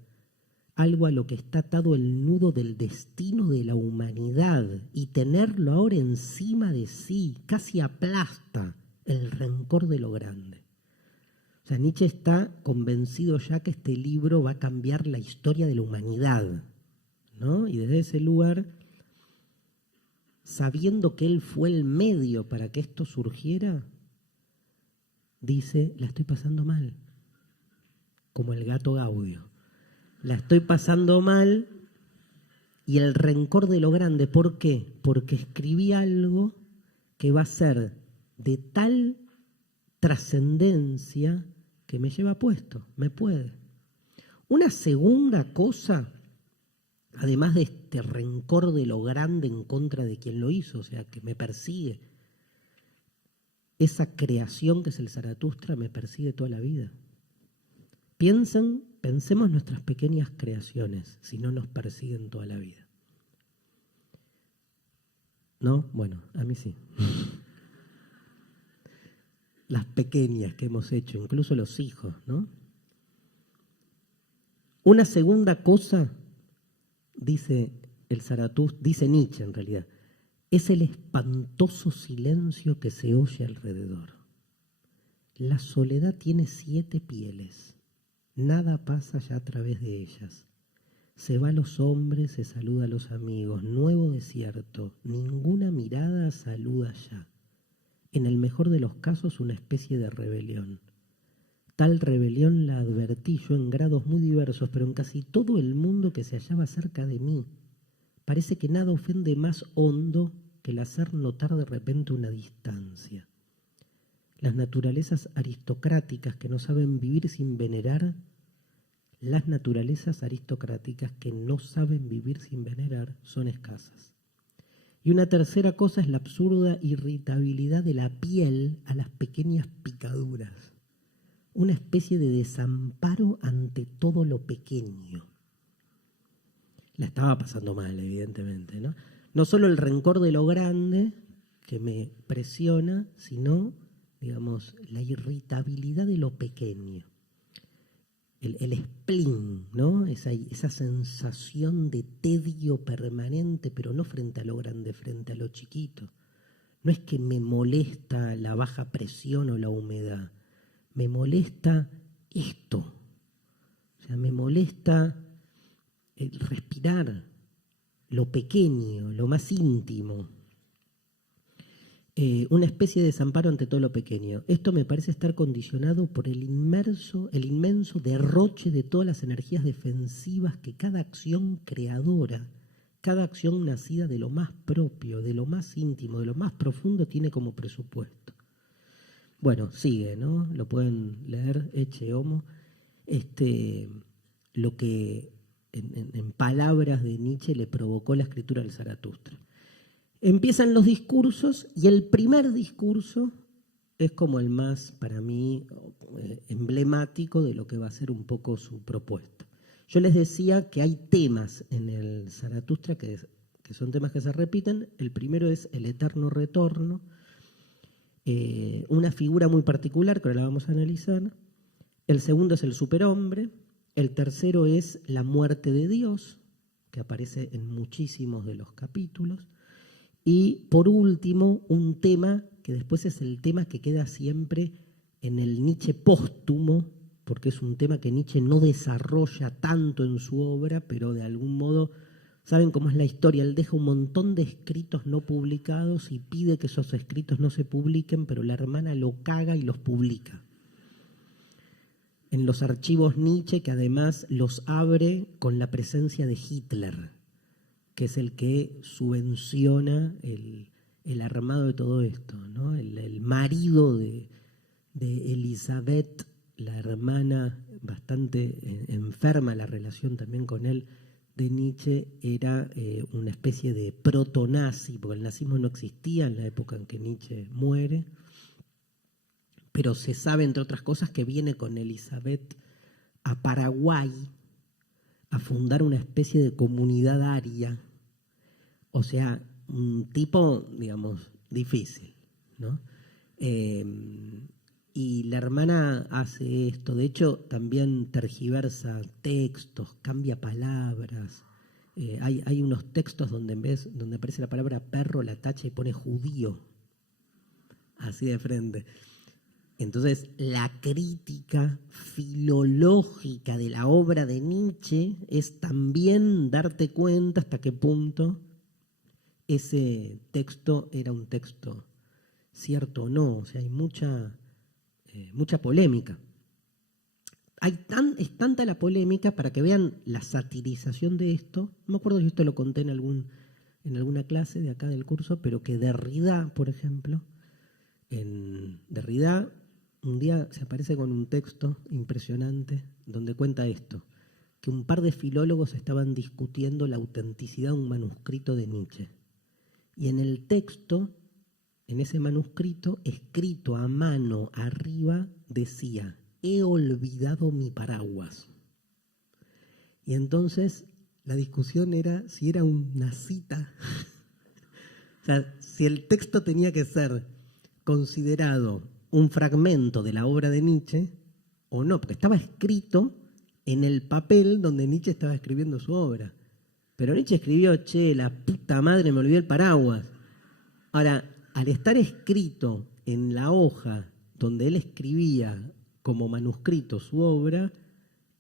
algo a lo que está atado el nudo del destino de la humanidad, y tenerlo ahora encima de sí, casi aplasta el rencor de lo grande. O sea, Nietzsche está convencido ya que este libro va a cambiar la historia de la humanidad, ¿no? Y desde ese lugar, sabiendo que él fue el medio para que esto surgiera, dice, la estoy pasando mal, como el gato Gaudio. La estoy pasando mal, y el rencor de lo grande, ¿por qué? Porque escribí algo que va a ser de tal trascendencia que me lleva puesto, me puede. Una segunda cosa, además de este rencor de lo grande en contra de quien lo hizo, o sea, que me persigue, esa creación que es el Zaratustra me persigue toda la vida. Pensemos nuestras pequeñas creaciones, si no nos persiguen toda la vida. ¿No? Bueno, a mí sí. Las pequeñas que hemos hecho, incluso los hijos, ¿no? Una segunda cosa, dice el Zaratustra, dice Nietzsche en realidad, es el espantoso silencio que se oye alrededor. La soledad tiene 7 pieles. Nada pasa ya a través de ellas. Se va a los hombres, se saluda a los amigos. Nuevo desierto. Ninguna mirada saluda ya. En el mejor de los casos, una especie de rebelión. Tal rebelión la advertí yo en grados muy diversos, pero en casi todo el mundo que se hallaba cerca de mí. Parece que nada ofende más hondo que el hacer notar de repente una distancia. Las naturalezas aristocráticas que no saben vivir sin venerar, las naturalezas aristocráticas que no saben vivir sin venerar son escasas. Y una tercera cosa es la absurda irritabilidad de la piel a las pequeñas picaduras. Una especie de desamparo ante todo lo pequeño. La estaba pasando mal, evidentemente, ¿no? No solo el rencor de lo grande que me presiona, sino, digamos, la irritabilidad de lo pequeño. El spleen, ¿no? Esa sensación de tedio permanente, pero no frente a lo grande, frente a lo chiquito. No es que me molesta la baja presión o la humedad, me molesta esto. O sea, me molesta el respirar, lo pequeño, lo más íntimo. Una especie de desamparo ante todo lo pequeño. Esto me parece estar condicionado por el inmenso derroche de todas las energías defensivas que cada acción creadora, cada acción nacida de lo más propio, de lo más íntimo, de lo más profundo, tiene como presupuesto. Bueno, sigue, ¿no? Lo pueden leer, Ecce Homo. Lo que en palabras de Nietzsche le provocó la escritura del Zaratustra. Empiezan los discursos, y el primer discurso es como el más, para mí, emblemático de lo que va a ser un poco su propuesta. Yo les decía que hay temas en el Zaratustra que son temas que se repiten. El primero es el eterno retorno, una figura muy particular que ahora la vamos a analizar. El segundo es el superhombre. El tercero es la muerte de Dios, que aparece en muchísimos de los capítulos. Y por último, un tema que después es el tema que queda siempre en el Nietzsche póstumo, porque es un tema que Nietzsche no desarrolla tanto en su obra, pero de algún modo, ¿saben cómo es la historia? Él deja un montón de escritos no publicados y pide que esos escritos no se publiquen, pero la hermana lo caga y los publica. En los archivos Nietzsche, que además los abre con la presencia de Hitler, que es el que subvenciona el armado de todo esto, ¿no? El marido de Elizabeth, la hermana bastante enferma, la relación también con él de Nietzsche, era una especie de proto-nazi, porque el nazismo no existía en la época en que Nietzsche muere, pero se sabe, entre otras cosas, que viene con Elizabeth a Paraguay a fundar una especie de comunidad aria, o sea, un tipo, digamos, difícil, ¿no? Y la hermana hace esto, de hecho también tergiversa textos, cambia palabras. Hay unos textos donde donde aparece la palabra perro, la tacha y pone judío, así de frente. Entonces, la crítica filológica de la obra de Nietzsche es también darte cuenta hasta qué punto ese texto era un texto cierto o no. O sea, hay mucha polémica. Es tanta la polémica, para que vean la satirización de esto. No me acuerdo si esto lo conté en alguna clase de acá del curso, pero que Derrida, por ejemplo, en Derrida un día se aparece con un texto impresionante donde cuenta esto, que un par de filólogos estaban discutiendo la autenticidad de un manuscrito de Nietzsche. Y en el texto, en ese manuscrito, escrito a mano arriba, decía: he olvidado mi paraguas. Y entonces la discusión era si era una cita. O sea, si el texto tenía que ser considerado un fragmento de la obra de Nietzsche o no, porque estaba escrito en el papel donde Nietzsche estaba escribiendo su obra. Pero Nietzsche escribió: che, la puta madre, me olvidé el paraguas. Ahora, al estar escrito en la hoja donde él escribía como manuscrito su obra,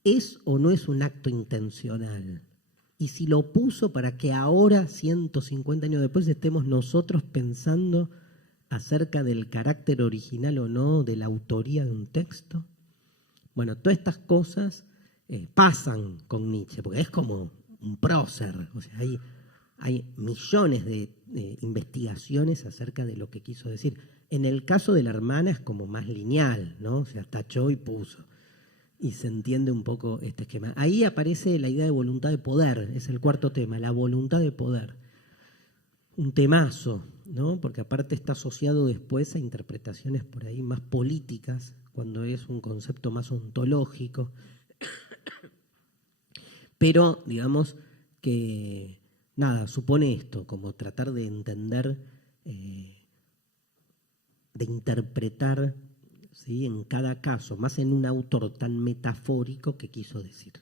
¿es o no es un acto intencional? Y si lo puso para que ahora, 150 años después, estemos nosotros pensando acerca del carácter original o no de la autoría de un texto. Bueno, todas estas cosas pasan con Nietzsche, porque es como un prócer. O sea, hay millones de investigaciones acerca de lo que quiso decir. En el caso de la hermana es como más lineal, ¿no? O sea, tachó y puso. Y se entiende un poco este esquema. Ahí aparece la idea de voluntad de poder, es el cuarto tema, la voluntad de poder. Un temazo, ¿no? Porque aparte está asociado después a interpretaciones por ahí más políticas, cuando es un concepto más ontológico. Pero, digamos que, nada, supone esto, como tratar de entender, de interpretar, ¿sí?, en cada caso, más en un autor tan metafórico, que quiso decir.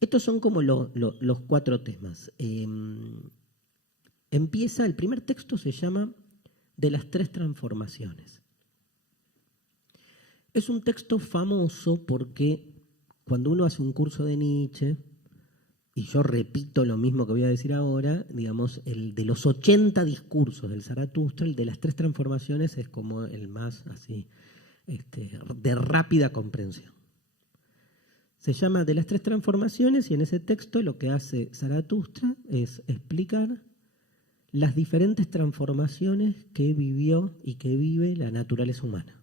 Estos son como los cuatro temas. Empieza, el primer texto se llama De las tres transformaciones. Es un texto famoso porque cuando uno hace un curso de Nietzsche, y yo repito lo mismo que voy a decir ahora, digamos, el de los 80 discursos del Zaratustra, el de las tres transformaciones es como el más así, de rápida comprensión. Se llama De las tres transformaciones, y en ese texto lo que hace Zaratustra es explicar las diferentes transformaciones que vivió y que vive la naturaleza humana.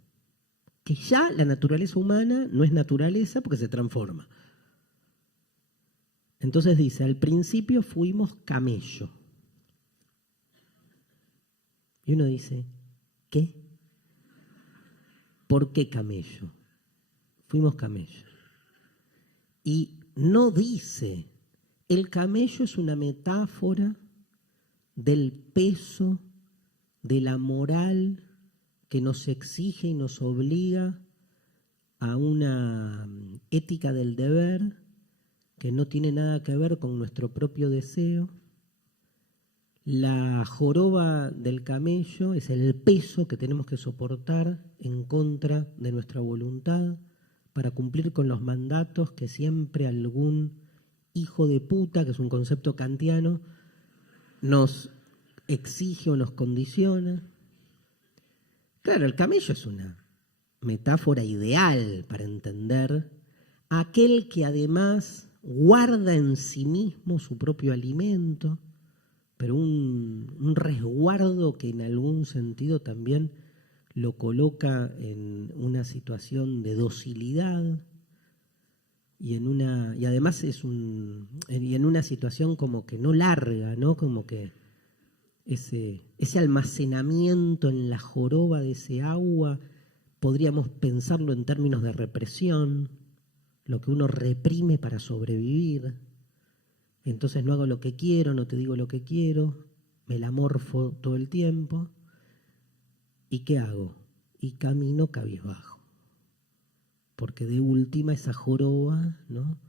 Que ya la naturaleza humana no es naturaleza porque se transforma. Entonces dice: al principio fuimos camello. Y uno dice: ¿qué? ¿Por qué camello? Fuimos camello. Y no dice: el camello es una metáfora del peso de la moral que nos exige y nos obliga a una ética del deber que no tiene nada que ver con nuestro propio deseo. La joroba del camello es el peso que tenemos que soportar en contra de nuestra voluntad para cumplir con los mandatos que siempre algún hijo de puta, que es un concepto kantiano, nos exige o nos condiciona. Claro, el camello es una metáfora ideal para entender a aquel que además guarda en sí mismo su propio alimento, pero un resguardo que en algún sentido también lo coloca en una situación de docilidad y además y en una situación como que no larga, ¿no? Como que ese almacenamiento en la joroba de ese agua, podríamos pensarlo en términos de represión, lo que uno reprime para sobrevivir. Entonces no hago lo que quiero, no te digo lo que quiero, me la morfo todo el tiempo. ¿Y qué hago? Y camino cabizbajo. Porque de última esa joroba, ¿no?,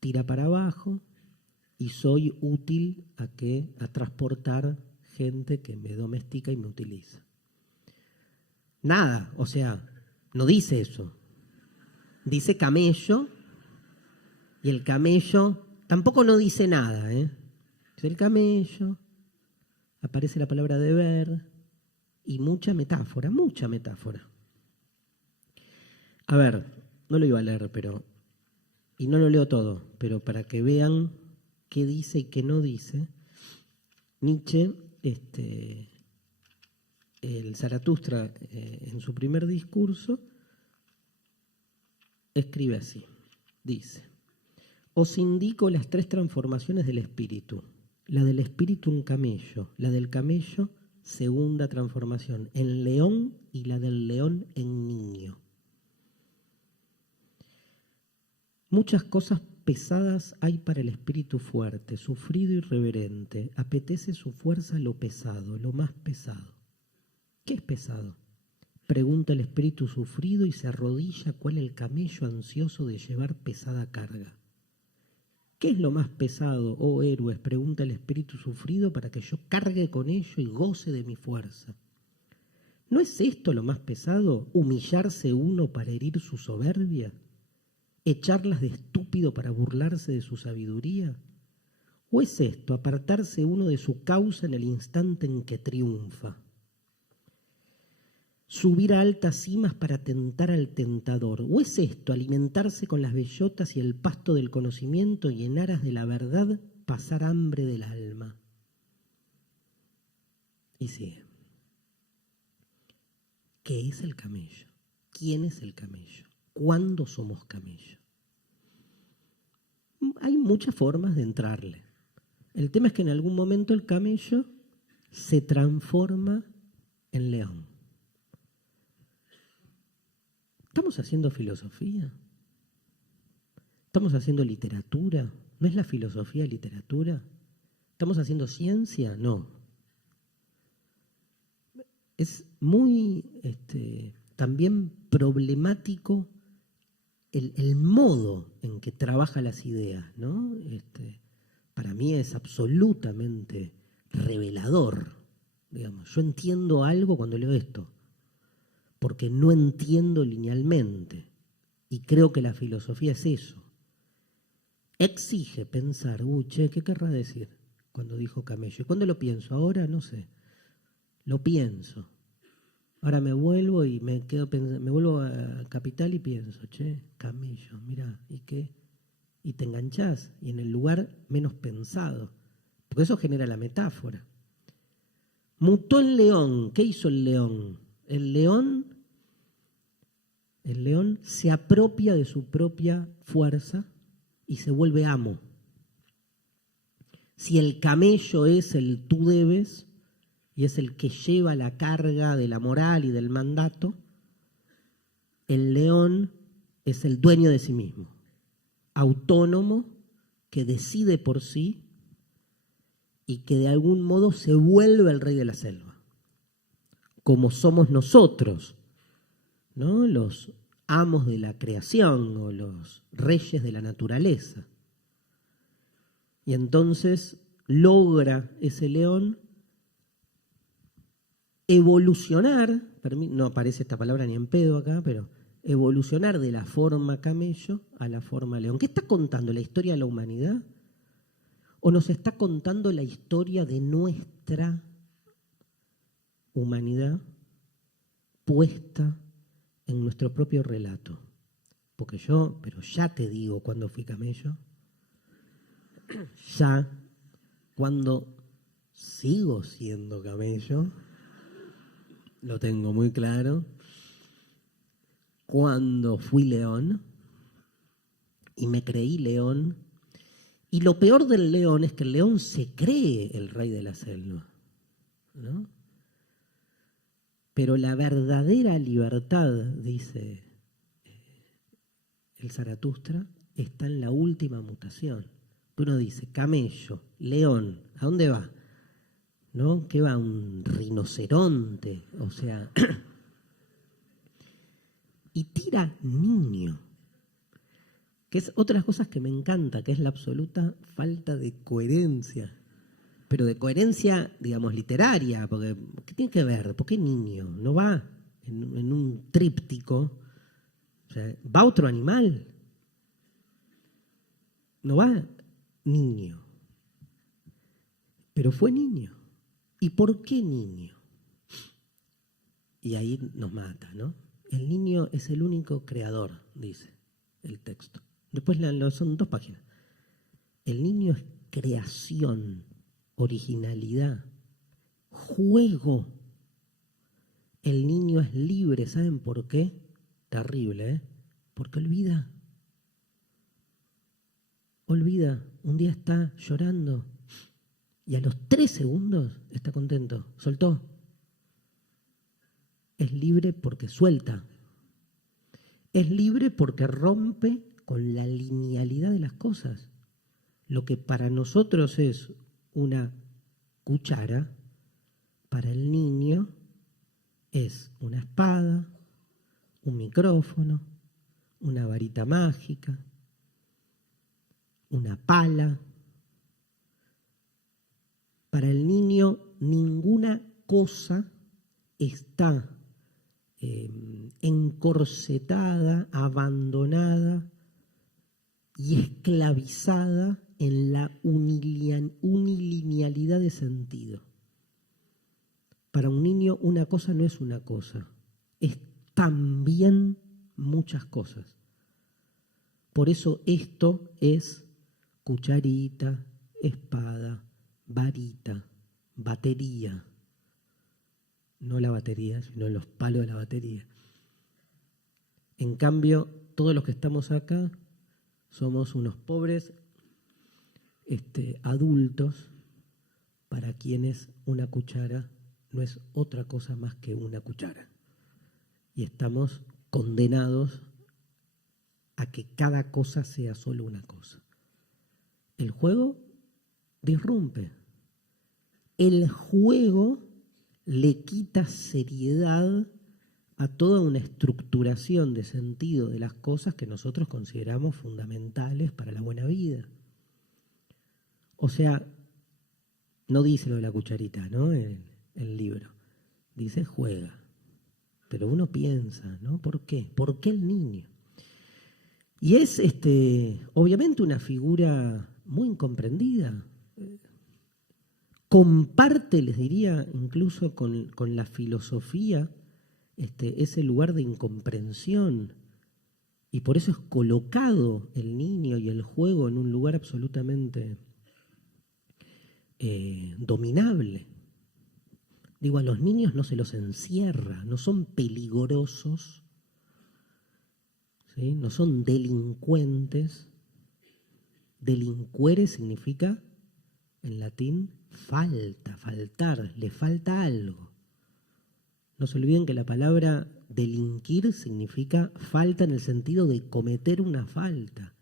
tira para abajo y soy útil a transportar gente que me domestica y me utiliza. Nada, o sea, no dice eso. Dice camello y el camello tampoco no dice nada, ¿eh? Es el camello, aparece la palabra deber y mucha metáfora, mucha metáfora. A ver, no lo iba a leer, y no lo leo todo, pero para que vean qué dice y qué no dice, Nietzsche, el Zaratustra, en su primer discurso, escribe así, dice: os indico las 3 transformaciones del espíritu. La del espíritu en camello, la del camello, segunda transformación, en león, y la del león en niño. Muchas cosas pesadas hay para el espíritu fuerte, sufrido y reverente. Apetece su fuerza lo pesado, lo más pesado. ¿Qué es pesado? Pregunta el espíritu sufrido y se arrodilla cual el camello ansioso de llevar pesada carga. ¿Qué es lo más pesado, oh héroes?, pregunta el espíritu sufrido para que yo cargue con ello y goce de mi fuerza. ¿No es esto lo más pesado, humillarse uno para herir su soberbia? ¿Echarlas de estúpido para burlarse de su sabiduría? ¿O es esto apartarse uno de su causa en el instante en que triunfa? ¿Subir a altas cimas para tentar al tentador? ¿O es esto alimentarse con las bellotas y el pasto del conocimiento y en aras de la verdad pasar hambre del alma? Y sigue. ¿Qué es el camello? ¿Quién es el camello? ¿Cuándo somos camello? Hay muchas formas de entrarle. El tema es que en algún momento el camello se transforma en león. ¿Estamos haciendo filosofía? ¿Estamos haciendo literatura? ¿No es la filosofía literatura? ¿Estamos haciendo ciencia? No. Es muy también problemático el modo en que trabaja las ideas, ¿no? Para mí es absolutamente revelador. Digamos, yo entiendo algo cuando leo esto, porque no entiendo linealmente. Y creo que la filosofía es eso. Exige pensar, che, ¿qué querrá decir cuando dijo camello? ¿Y cuándo lo pienso? Ahora no sé. Lo pienso. Ahora me vuelvo y me vuelvo a Capital y pienso, che, camello, mirá, ¿y qué? Y te enganchás, y en el lugar menos pensado. Porque eso genera la metáfora. Mutó el león. ¿Qué hizo el león? El león se apropia de su propia fuerza y se vuelve amo. Si el camello es el tú debes y es el que lleva la carga de la moral y del mandato, el león es el dueño de sí mismo, autónomo, que decide por sí y que de algún modo se vuelve el rey de la selva, como somos nosotros, ¿no? Los amos de la creación o los reyes de la naturaleza. Y entonces logra ese león evolucionar, no aparece esta palabra ni en pedo acá, pero evolucionar de la forma camello a la forma león. ¿Qué está contando? ¿La historia de la humanidad? ¿O nos está contando la historia de nuestra humanidad puesta en nuestro propio relato? Porque pero ya te digo cuando fui camello, ya cuando sigo siendo camello, lo tengo muy claro, cuando fui león y me creí león. Y lo peor del león es que el león se cree el rey de la selva, ¿no? Pero la verdadera libertad, dice el Zaratustra, está en la última mutación. Uno dice, camello, león, ¿a dónde va? ¿No? ¿Qué va? Un rinoceronte, o sea... y tira niño, que es otras cosas que me encanta, que es la absoluta falta de coherencia. Pero de coherencia, digamos, literaria, porque ¿qué tiene que ver? ¿Por qué niño? No va en un tríptico, o sea, va otro animal, no va niño, pero fue niño. ¿Y por qué niño? Y ahí nos mata, ¿no? El niño es el único creador, dice el texto. Después son 2 páginas. El niño es creación, originalidad, juego. El niño es libre, ¿saben por qué? Terrible, ¿eh? Porque olvida. Olvida. Un día está llorando y a los 3 segundos está contento. Soltó. Es libre porque suelta. Es libre porque rompe con la linealidad de las cosas. Lo que para nosotros es una cuchara, para el niño es una espada, un micrófono, una varita mágica, una pala. Para el niño ninguna cosa está encorsetada, abandonada y esclavizada en la unilinealidad de sentido. Para un niño una cosa no es una cosa, es también muchas cosas. Por eso esto es cucharita, espada, varita, batería. No la batería, sino los palos de la batería. En cambio, todos los que estamos acá somos unos pobres adultos para quienes una cuchara no es otra cosa más que una cuchara. Y estamos condenados a que cada cosa sea solo una cosa. El juego disrumpe. El juego le quita seriedad a toda una estructuración de sentido de las cosas que nosotros consideramos fundamentales para la buena vida. O sea, no dice lo de la cucharita, ¿no? El libro. Dice juega. Pero uno piensa, ¿no? ¿Por qué? ¿Por qué el niño? Y es obviamente una figura muy incomprendida. Comparte, les diría, incluso con la filosofía, ese lugar de incomprensión. Y por eso es colocado el niño y el juego en un lugar absolutamente dominable. Digo, a los niños no se los encierra, no son peligrosos, ¿sí? No son delincuentes. Delinquere significa, en latín, faltar, le falta algo. No se olviden que la palabra delinquir significa falta en el sentido de cometer una falta,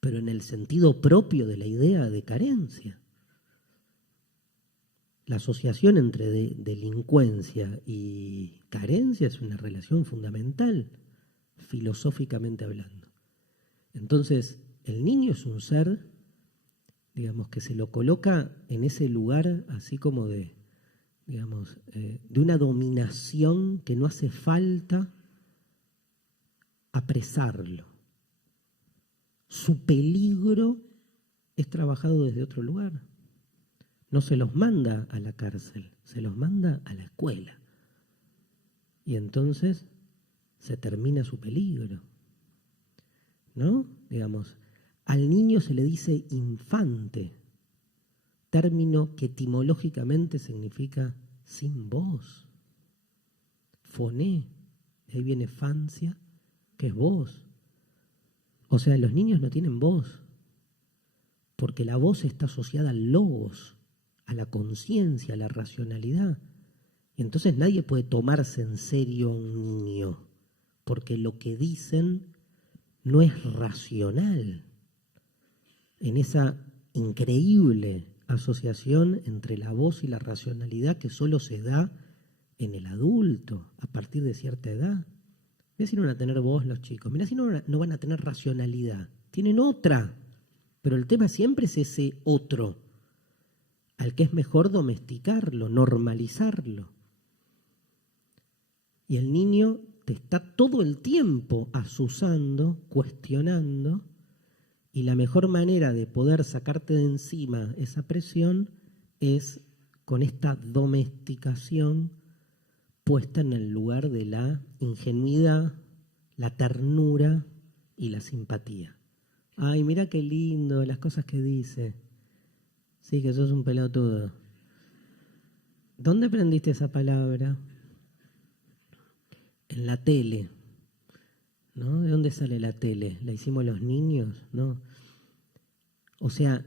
pero en el sentido propio de la idea de carencia. La asociación entre delincuencia y carencia es una relación fundamental, filosóficamente hablando. Entonces, el niño es un ser digamos, que se lo coloca en ese lugar así como de, digamos, de una dominación que no hace falta apresarlo. Su peligro es trabajado desde otro lugar. No se los manda a la cárcel, se los manda a la escuela. Y entonces se termina su peligro, ¿no? Digamos, al niño se le dice infante, término que etimológicamente significa sin voz. Foné, de ahí viene fancia, que es voz. O sea, los niños no tienen voz, porque la voz está asociada al logos, a la conciencia, a la racionalidad. Y entonces nadie puede tomarse en serio a un niño, porque lo que dicen no es racional. En esa increíble asociación entre la voz y la racionalidad que solo se da en el adulto a partir de cierta edad. Mirá si no van a tener voz los chicos, mirá si no van a tener racionalidad. Tienen otra, pero el tema siempre es ese otro, al que es mejor domesticarlo, normalizarlo. Y el niño te está todo el tiempo asusando, cuestionando, y la mejor manera de poder sacarte de encima esa presión es con esta domesticación puesta en el lugar de la ingenuidad, la ternura y la simpatía. Ay, mira qué lindo las cosas que dice. Sí, que sos un pelotudo. ¿Dónde aprendiste esa palabra? En la tele, ¿no? ¿De dónde sale la tele? ¿La hicimos los niños? No. O sea,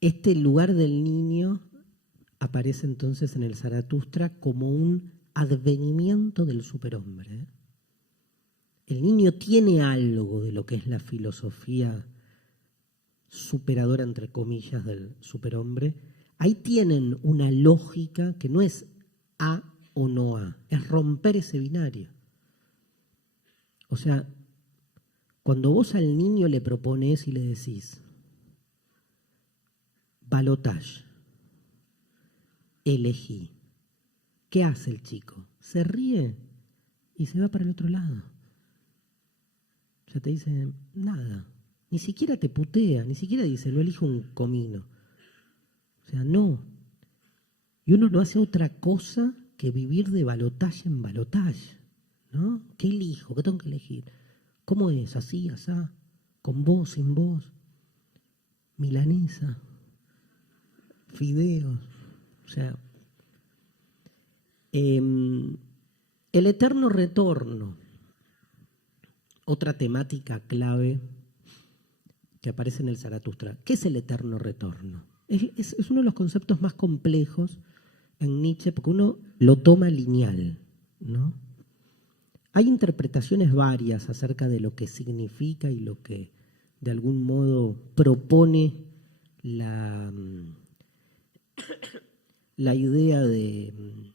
este lugar del niño aparece entonces en el Zaratustra como un advenimiento del superhombre. El niño tiene algo de lo que es la filosofía superadora, entre comillas, del superhombre. Ahí tienen una lógica que no es A o no A, es romper ese binario. O sea, cuando vos al niño le propones y le decís balotage, elegí, ¿qué hace el chico? Se ríe y se va para el otro lado. Ya te dice nada, ni siquiera te putea, ni siquiera dice, lo elijo un comino. O sea, no. Y uno no hace otra cosa que vivir de balotaje en balotaje, ¿no? ¿Qué elijo? ¿Qué tengo que elegir? ¿Cómo es? ¿Así, asá? ¿Con vos, sin vos? ¿Milanesa? ¿Fideos? O sea, el eterno retorno, otra temática clave que aparece en el Zaratustra. ¿Qué es el eterno retorno? Es uno de los conceptos más complejos en Nietzsche porque uno lo toma lineal, ¿no? Hay interpretaciones varias acerca de lo que significa y lo que de algún modo propone la idea del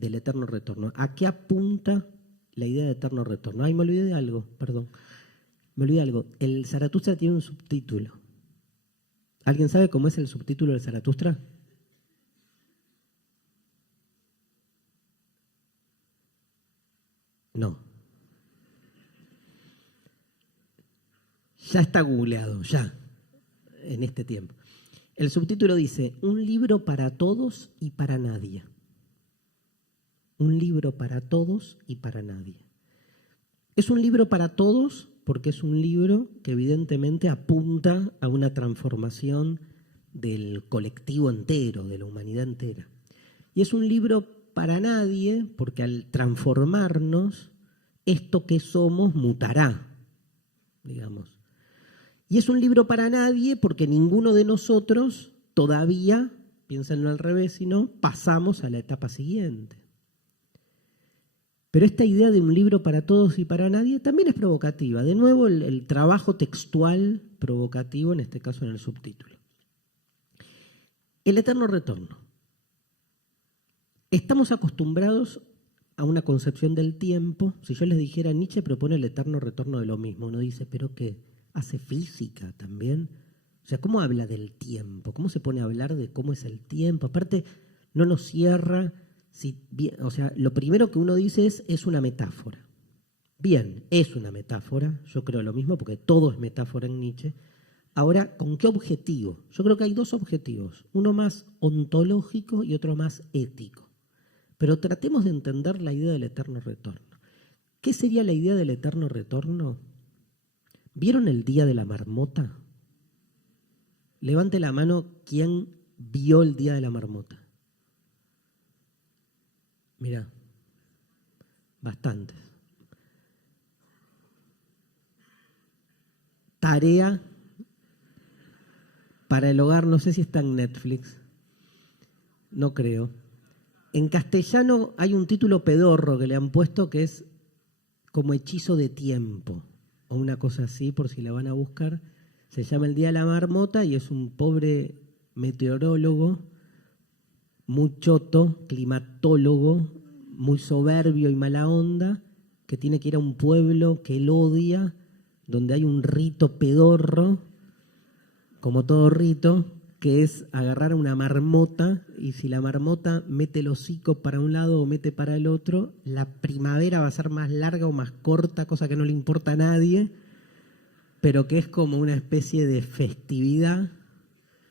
eterno retorno. ¿A qué apunta la idea de eterno retorno? Ay, me olvidé de algo, perdón. Me olvidé de algo. El Zaratustra tiene un subtítulo. ¿Alguien sabe cómo es el subtítulo del Zaratustra? No. Ya está googleado, ya, en este tiempo. El subtítulo dice, un libro para todos y para nadie. Un libro para todos y para nadie. Es un libro para todos porque es un libro que evidentemente apunta a una transformación del colectivo entero, de la humanidad entera. Y es un libro para nadie porque al transformarnos, esto que somos mutará, digamos. Y es un libro para nadie porque ninguno de nosotros todavía, piénsenlo al revés, sino pasamos a la etapa siguiente. Pero esta idea de un libro para todos y para nadie también es provocativa. De nuevo, el trabajo textual provocativo, en este caso en el subtítulo. El eterno retorno. Estamos acostumbrados a una concepción del tiempo. Si yo les dijera, Nietzsche propone el eterno retorno de lo mismo, uno dice, ¿pero qué? ¿Hace física también? O sea, ¿cómo habla del tiempo? ¿Cómo se pone a hablar de cómo es el tiempo? Aparte, no nos cierra. O sea, lo primero que uno dice es una metáfora. Bien, es una metáfora, yo creo lo mismo, porque todo es metáfora en Nietzsche. Ahora, ¿con qué objetivo? Yo creo que hay dos objetivos, uno más ontológico y otro más ético. Pero tratemos de entender la idea del eterno retorno. ¿Qué sería la idea del eterno retorno? ¿Vieron el día de la marmota? Levante la mano quien vio el día de la marmota. Mirá, bastantes. Tarea para el hogar, no sé si está en Netflix, no creo. En castellano hay un título pedorro que le han puesto que es como Hechizo de tiempo, o una cosa así, por si la van a buscar. Se llama El Día de la Marmota y es un pobre meteorólogo, muy choto, climatólogo, muy soberbio y mala onda, que tiene que ir a un pueblo que él odia, donde hay un rito pedorro, como todo rito, que es agarrar a una marmota y si la marmota mete el hocico para un lado o mete para el otro, la primavera va a ser más larga o más corta, cosa que no le importa a nadie, pero que es como una especie de festividad.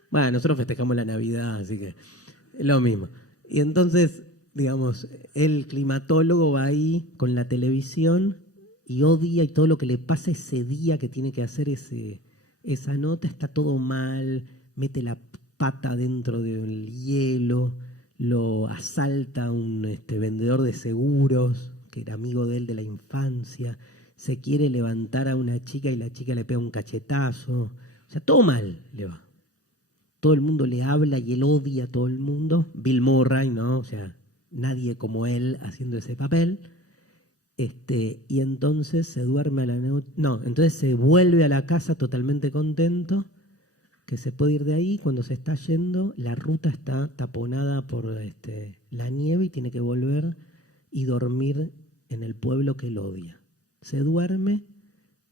Bueno, nosotros festejamos la Navidad, así que es lo mismo. Y entonces, digamos, el climatólogo va ahí con la televisión y odia y todo lo que le pasa ese día que tiene que hacer esa nota, está todo mal, mete la pata dentro del hielo, lo asalta un vendedor de seguros, que era amigo de él de la infancia, se quiere levantar a una chica y la chica le pega un cachetazo, o sea, todo mal le va. Todo el mundo le habla y él odia a todo el mundo. Bill Murray, ¿no? O sea, nadie como él haciendo ese papel. Y entonces se duerme a la noche. No, entonces se vuelve a la casa totalmente contento, que se puede ir de ahí. Cuando se está yendo, la ruta está taponada por la nieve y tiene que volver y dormir en el pueblo que él odia. Se duerme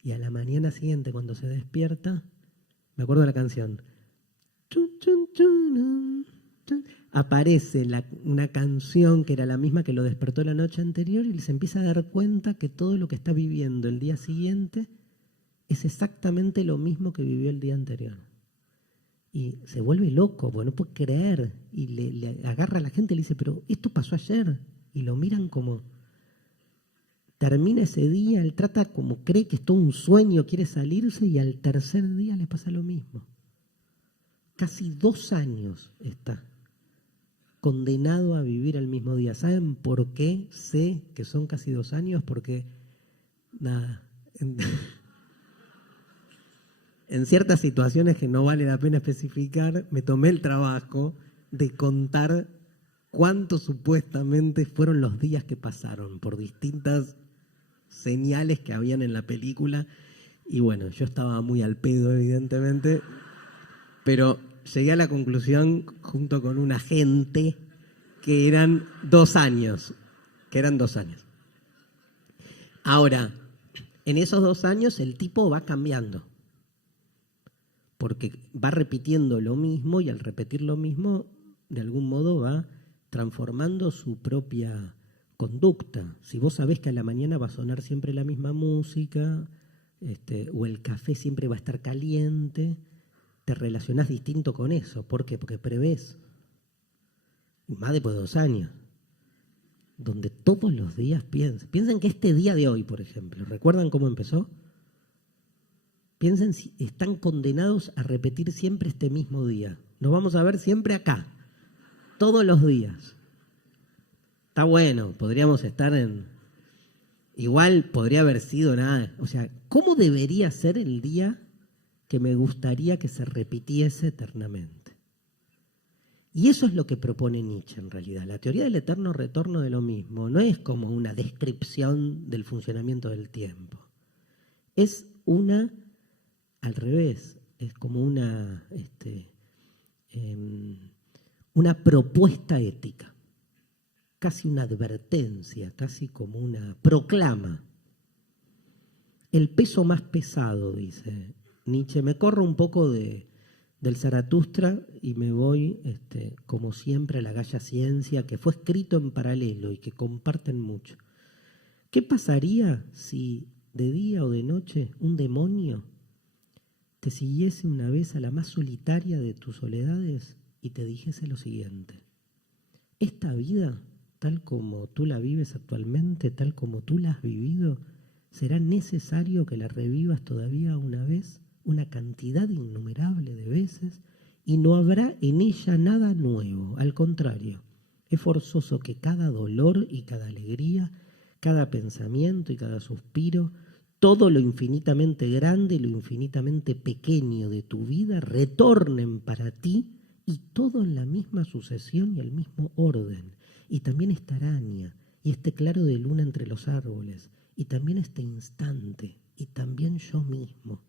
y a la mañana siguiente, cuando se despierta, me acuerdo de la canción, aparece una canción que era la misma que lo despertó la noche anterior y se empieza a dar cuenta que todo lo que está viviendo el día siguiente es exactamente lo mismo que vivió el día anterior. Y se vuelve loco, porque no puede creer. Y le agarra a la gente y le dice, pero esto pasó ayer. Y lo miran como... Termina ese día, él trata como cree que es todo un sueño, quiere salirse y al tercer día le pasa lo mismo. Casi 2 años está condenado a vivir el mismo día. ¿Saben por qué sé que son casi 2 años? Porque, nada, en ciertas situaciones que no vale la pena especificar, me tomé el trabajo de contar cuántos supuestamente fueron los días que pasaron por distintas señales que habían en la película. Y bueno, yo estaba muy al pedo, evidentemente, pero llegué a la conclusión, junto con un agente, que eran 2 años. Ahora, en esos 2 años el tipo va cambiando, porque va repitiendo lo mismo y al repetir lo mismo, de algún modo va transformando su propia conducta. Si vos sabés que a la mañana va a sonar siempre la misma música, o el café siempre va a estar caliente, te relacionás distinto con eso. ¿Por qué? Porque prevés. Más después de 2 años. Donde todos los días piensen que este día de hoy, por ejemplo, ¿recuerdan cómo empezó? Piensen si están condenados a repetir siempre este mismo día. Nos vamos a ver siempre acá, todos los días. Está bueno, podríamos estar en... Igual podría haber sido nada. O sea, ¿cómo debería ser el día que me gustaría que se repitiese eternamente? Y eso es lo que propone Nietzsche en realidad. La teoría del eterno retorno de lo mismo no es como una descripción del funcionamiento del tiempo. Es al revés, es como una propuesta ética, casi una advertencia, casi como una proclama. El peso más pesado, dice Nietzsche, me corro un poco de del Zaratustra y me voy, como siempre, a la Gaia Ciencia, que fue escrito en paralelo y que comparten mucho. ¿Qué pasaría si de día o de noche un demonio te siguiese una vez a la más solitaria de tus soledades y te dijese lo siguiente? Esta vida, tal como tú la vives actualmente, tal como tú la has vivido, ¿será necesario que la revivas todavía una vez, una cantidad innumerable de veces, y no habrá en ella nada nuevo? Al contrario, es forzoso que cada dolor y cada alegría, cada pensamiento y cada suspiro, todo lo infinitamente grande y lo infinitamente pequeño de tu vida retornen para ti, y todo en la misma sucesión y el mismo orden. Y también esta araña, y este claro de luna entre los árboles, y también este instante, y también yo mismo.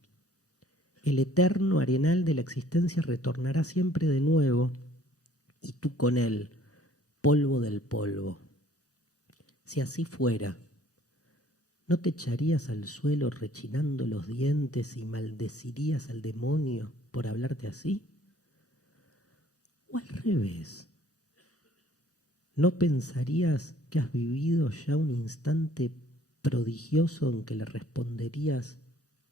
El eterno arenal de la existencia retornará siempre de nuevo, y tú con él, polvo del polvo. Si así fuera, ¿no te echarías al suelo rechinando los dientes y maldecirías al demonio por hablarte así? ¿O al revés? ¿No pensarías que has vivido ya un instante prodigioso en que le responderías: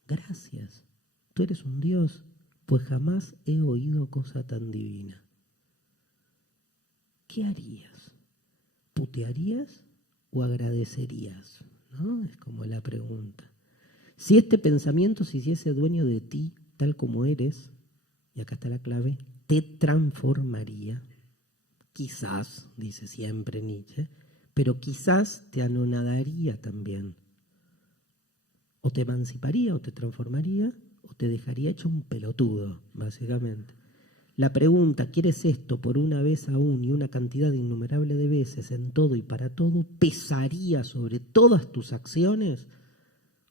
gracias, tú eres un Dios, pues jamás he oído cosa tan divina? ¿Qué harías? ¿Putearías o agradecerías? ¿No? Es como la pregunta. Si este pensamiento se hiciese dueño de ti tal como eres, y acá está la clave, te transformaría. Quizás, dice siempre Nietzsche, pero quizás te anonadaría también. O te emanciparía, o te transformaría, o te dejaría hecho un pelotudo, básicamente. La pregunta, ¿quieres esto por una vez aún y una cantidad innumerable de veces en todo y para todo? Pesaría sobre todas tus acciones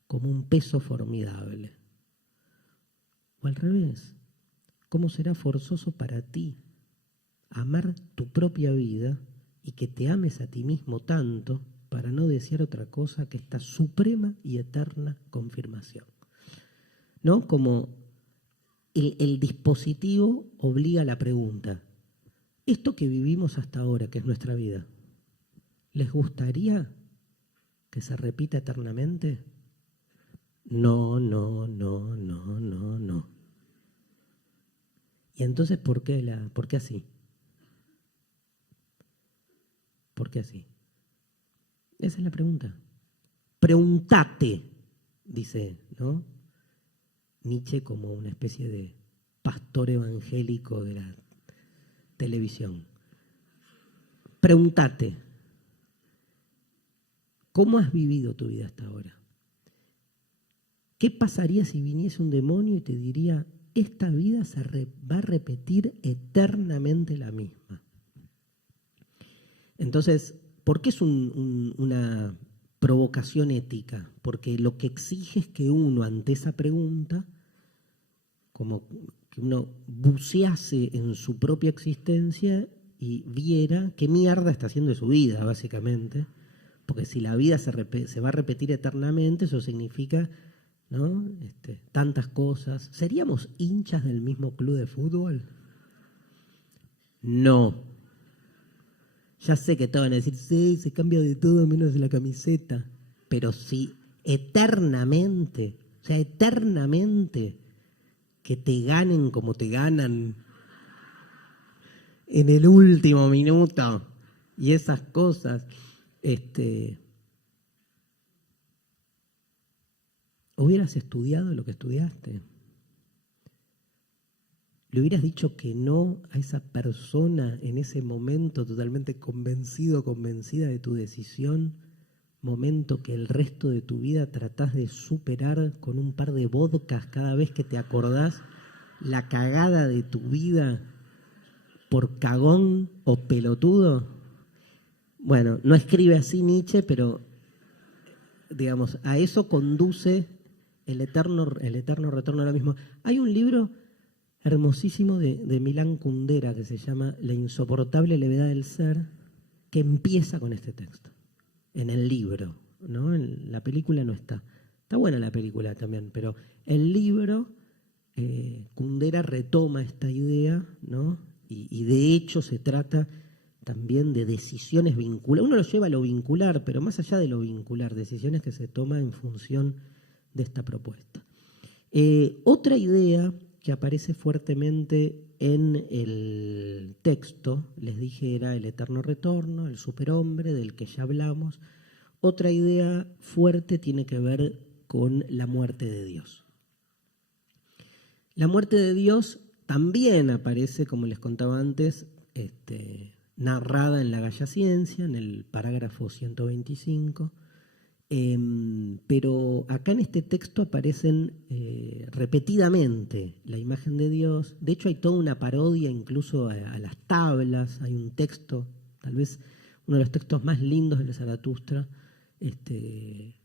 como un peso formidable. O al revés, ¿cómo será forzoso para ti amar tu propia vida y que te ames a ti mismo tanto para no desear otra cosa que esta suprema y eterna confirmación? ¿No? Como el dispositivo obliga a la pregunta: ¿esto que vivimos hasta ahora, que es nuestra vida, les gustaría que se repita eternamente? No, no, no, no, no, no. ¿Y entonces por qué así? ¿Por qué así? Esa es la pregunta. Preguntate, dice, ¿no? Nietzsche, como una especie de pastor evangélico de la televisión. Preguntate, ¿cómo has vivido tu vida hasta ahora? ¿Qué pasaría si viniese un demonio y te diría: esta vida va a repetir eternamente la misma? Entonces, ¿por qué es una provocación ética? Porque lo que exige es que uno, ante esa pregunta, como que uno bucease en su propia existencia y viera qué mierda está haciendo de su vida, básicamente. Porque si la vida se va a repetir eternamente, eso significa, ¿no? Tantas cosas. ¿Seríamos hinchas del mismo club de fútbol? No. Ya sé que te van a decir: sí, se cambia de todo menos de la camiseta. Pero si eternamente, o sea, eternamente, que te ganen como te ganan en el último minuto y esas cosas, hubieras estudiado lo que estudiaste. ¿Le hubieras dicho que no a esa persona en ese momento totalmente convencido o convencida de tu decisión? Momento que el resto de tu vida tratás de superar con un par de vodkas cada vez que te acordás la cagada de tu vida por cagón o pelotudo. Bueno, no escribe así Nietzsche, pero digamos, a eso conduce el eterno retorno a lo mismo. Hay un libro hermosísimo de Milán Kundera que se llama La insoportable levedad del ser, que empieza con este texto, en el libro, ¿no? En la película no está. Está buena la película también, pero el libro Kundera retoma esta idea, ¿no? Y de hecho se trata también de decisiones vinculares. Uno lo lleva a lo vincular, pero más allá de lo vincular, decisiones que se toman en función de esta propuesta. Otra idea que aparece fuertemente en el texto, les dije, era el eterno retorno, el superhombre del que ya hablamos. Otra idea fuerte tiene que ver con la muerte de Dios. La muerte de Dios también aparece, como les contaba antes, narrada en la Gaia Ciencia, en el parágrafo 125, pero acá en este texto aparecen repetidamente la imagen de Dios. De hecho hay toda una parodia incluso a las tablas. Hay un texto, tal vez uno de los textos más lindos de Zaratustra, que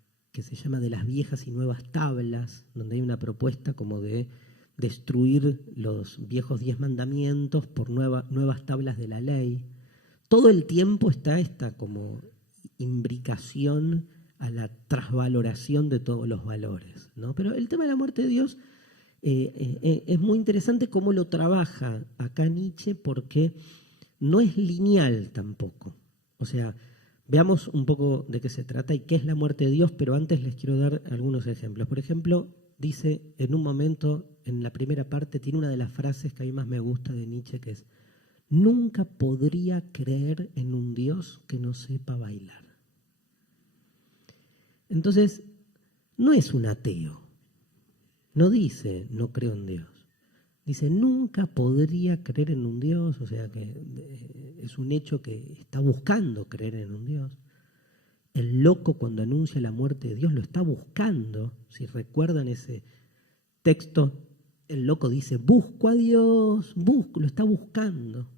se llama De las viejas y nuevas tablas, donde hay una propuesta como de destruir los viejos 10 mandamientos por nuevas tablas de la ley. Todo el tiempo está esta como imbricación a la trasvaloración de todos los valores, ¿no? Pero el tema de la muerte de Dios es muy interesante cómo lo trabaja acá Nietzsche, porque no es lineal tampoco. O sea, veamos un poco de qué se trata y qué es la muerte de Dios, pero antes les quiero dar algunos ejemplos. Por ejemplo, dice en un momento, en la primera parte, tiene una de las frases que a mí más me gusta de Nietzsche, que es: nunca podría creer en un Dios que no sepa bailar. Entonces, no es un ateo. No dice, no creo en Dios. Dice, nunca podría creer en un Dios, o sea que es un hecho que está buscando creer en un Dios. El loco, cuando anuncia la muerte de Dios, lo está buscando. Si recuerdan ese texto, el loco dice, busco a Dios, lo está buscando.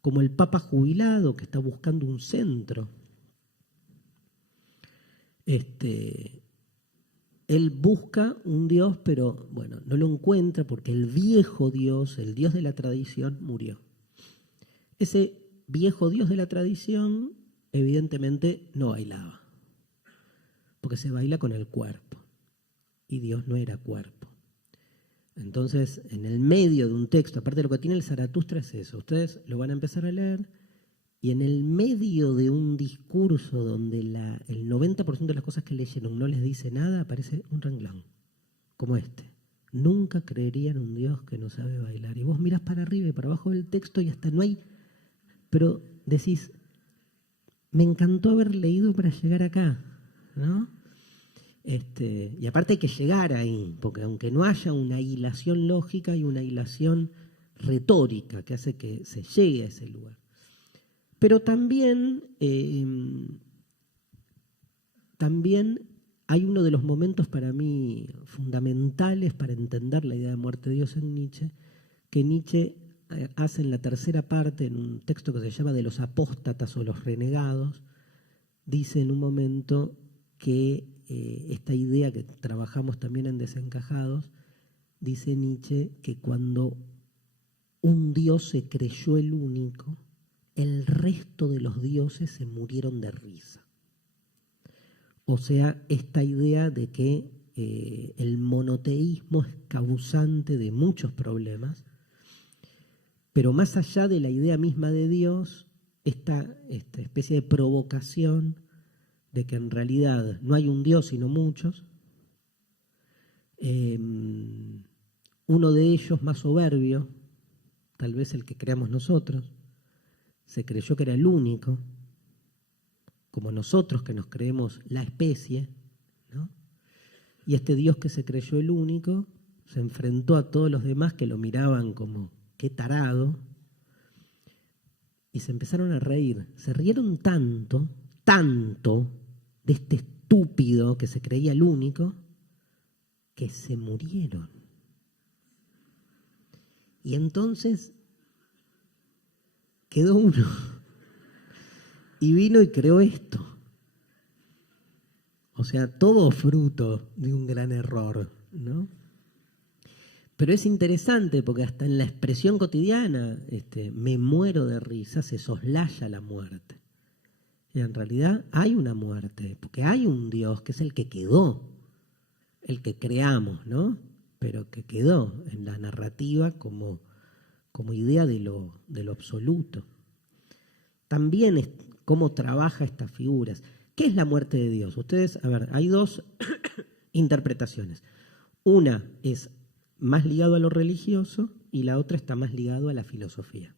Como el papa jubilado que está buscando un centro. Él busca un Dios, pero bueno, no lo encuentra porque el viejo Dios, el Dios de la tradición, murió. Ese viejo Dios de la tradición evidentemente no bailaba, porque se baila con el cuerpo, y Dios no era cuerpo. Entonces, en el medio de un texto, aparte de lo que tiene el Zaratustra es eso, ustedes lo van a empezar a leer, y en el medio de un discurso donde el 90% de las cosas que leyeron no les dice nada, aparece un renglón, como este. Nunca creería en un Dios que no sabe bailar. Y vos mirás para arriba y para abajo del texto y hasta no hay... Pero decís, me encantó haber leído para llegar acá, ¿no? Y aparte hay que llegar ahí, porque aunque no haya una hilación lógica, hay una hilación retórica que hace que se llegue a ese lugar. Pero también hay uno de los momentos para mí fundamentales para entender la idea de muerte de Dios en Nietzsche, que Nietzsche hace en la tercera parte, en un texto que se llama De los apóstatas o los renegados, dice en un momento que esta idea que trabajamos también en Desencajados, dice Nietzsche que cuando un Dios se creyó el único, el resto de los dioses se murieron de risa. O sea, esta idea de que el monoteísmo es causante de muchos problemas, pero más allá de la idea misma de Dios, esta especie de provocación de que en realidad no hay un Dios sino muchos, uno de ellos más soberbio, tal vez el que creamos nosotros, se creyó que era el único, como nosotros que nos creemos la especie, ¿no? Y este Dios que se creyó el único se enfrentó a todos los demás que lo miraban como qué tarado, y se empezaron a reír. Se rieron tanto de este estúpido que se creía el único, que se murieron. Y entonces quedó uno y vino y creó esto. O sea, todo fruto de un gran error, ¿no? Pero es interesante porque hasta en la expresión cotidiana, me muero de risa, se soslaya la muerte. Y en realidad hay una muerte, porque hay un Dios que es el que quedó, el que creamos, ¿no? pero que quedó en la narrativa como idea de lo absoluto. También es cómo trabaja estas figuras. ¿Qué es la muerte de Dios? Ustedes, a ver, hay dos interpretaciones. Una es más ligado a lo religioso y la otra está más ligado a la filosofía.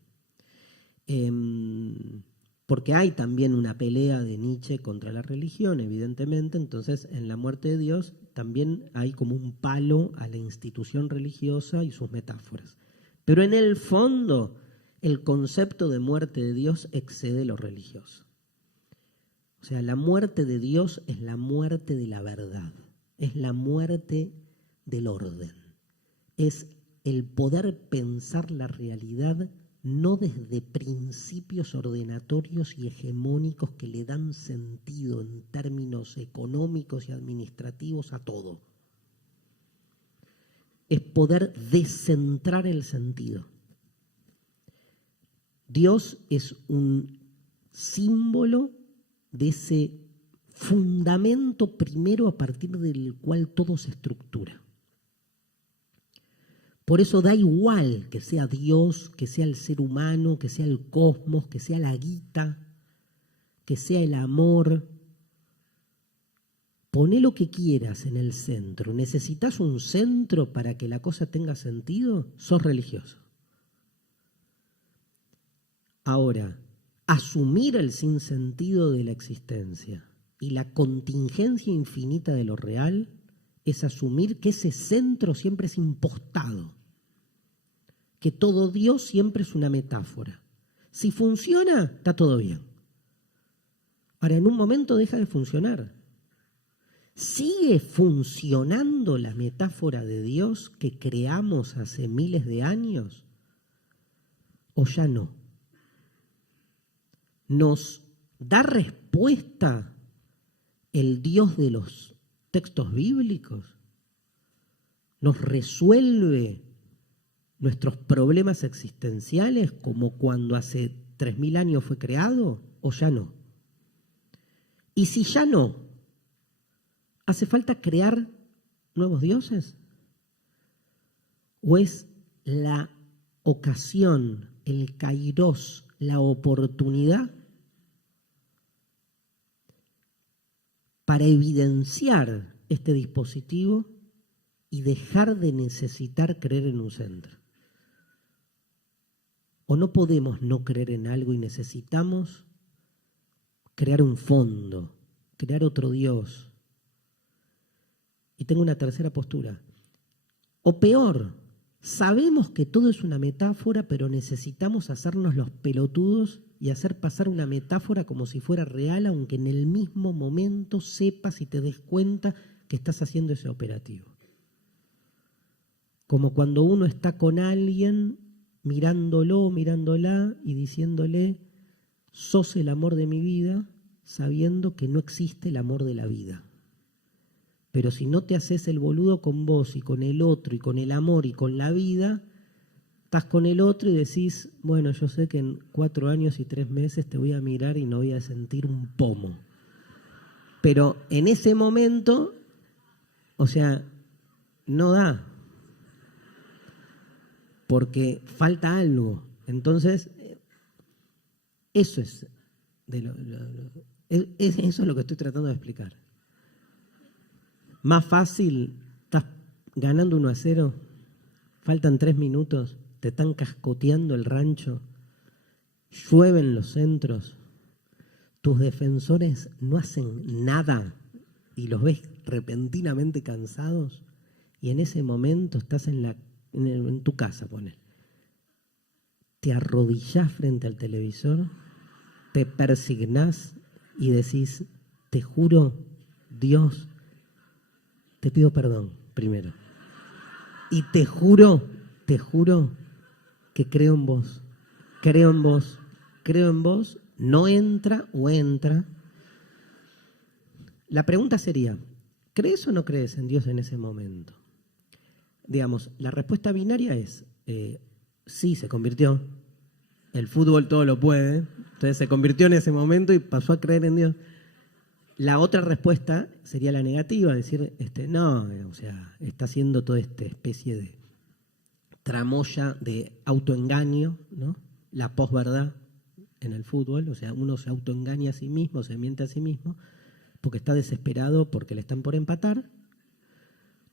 Porque hay también una pelea de Nietzsche contra la religión, evidentemente, entonces en la muerte de Dios también hay como un palo a la institución religiosa y sus metáforas. Pero en el fondo, el concepto de muerte de Dios excede lo religioso. O sea, la muerte de Dios es la muerte de la verdad, es la muerte del orden, es el poder pensar la realidad no desde principios ordenatorios y hegemónicos que le dan sentido en términos económicos y administrativos a todo. Es poder descentrar el sentido. Dios es un símbolo de ese fundamento primero a partir del cual todo se estructura. Por eso da igual que sea Dios, que sea el ser humano, que sea el cosmos, que sea la guita, que sea el amor. Poné lo que quieras en el centro. ¿Necesitas un centro para que la cosa tenga sentido? Sos religioso. Ahora, asumir el sinsentido de la existencia y la contingencia infinita de lo real es asumir que ese centro siempre es impostado, que todo Dios siempre es una metáfora. Si funciona, está todo bien. Ahora, en un momento deja de funcionar. ¿Sigue funcionando la metáfora de Dios que creamos hace miles de años? ¿O ya no? ¿Nos da respuesta el Dios de los textos bíblicos? ¿Nos resuelve nuestros problemas existenciales como cuando hace 3000 años fue creado? ¿O ya no? Y si ya no, ¿hace falta crear nuevos dioses? ¿O es la ocasión, el kairos, la oportunidad para evidenciar este dispositivo y dejar de necesitar creer en un centro? ¿O no podemos no creer en algo y necesitamos crear un fondo, crear otro Dios? Y tengo una tercera postura. O peor, sabemos que todo es una metáfora, pero necesitamos hacernos los pelotudos y hacer pasar una metáfora como si fuera real, aunque en el mismo momento sepas y te des cuenta que estás haciendo ese operativo. Como cuando uno está con alguien mirándolo, mirándola y diciéndole, sos el amor de mi vida, sabiendo que no existe el amor de la vida. Pero si no te haces el boludo con vos y con el otro y con el amor y con la vida, estás con el otro y decís, bueno, yo sé que en 4 años y 3 meses te voy a mirar y no voy a sentir un pomo. Pero en ese momento, o sea, no da. Porque falta algo. Entonces, eso es, eso es lo que estoy tratando de explicar. Más fácil, estás ganando 1-0, faltan 3 minutos, te están cascoteando el rancho, llueven los centros, tus defensores no hacen nada y los ves repentinamente cansados y en ese momento estás en tu casa, ponele. Te arrodillás frente al televisor, te persignás y decís, te juro, Dios, te pido perdón primero. Y te juro que creo en vos. Creo en vos, no entra o entra. La pregunta sería, ¿crees o no crees en Dios en ese momento? Digamos, la respuesta binaria es, sí, se convirtió. El fútbol todo lo puede. Entonces se convirtió en ese momento y pasó a creer en Dios. La otra respuesta sería la negativa, decir, no, o sea, está haciendo toda esta especie de tramoya de autoengaño, ¿no? La posverdad en el fútbol, o sea, uno se autoengaña a sí mismo, se miente a sí mismo, porque está desesperado porque le están por empatar.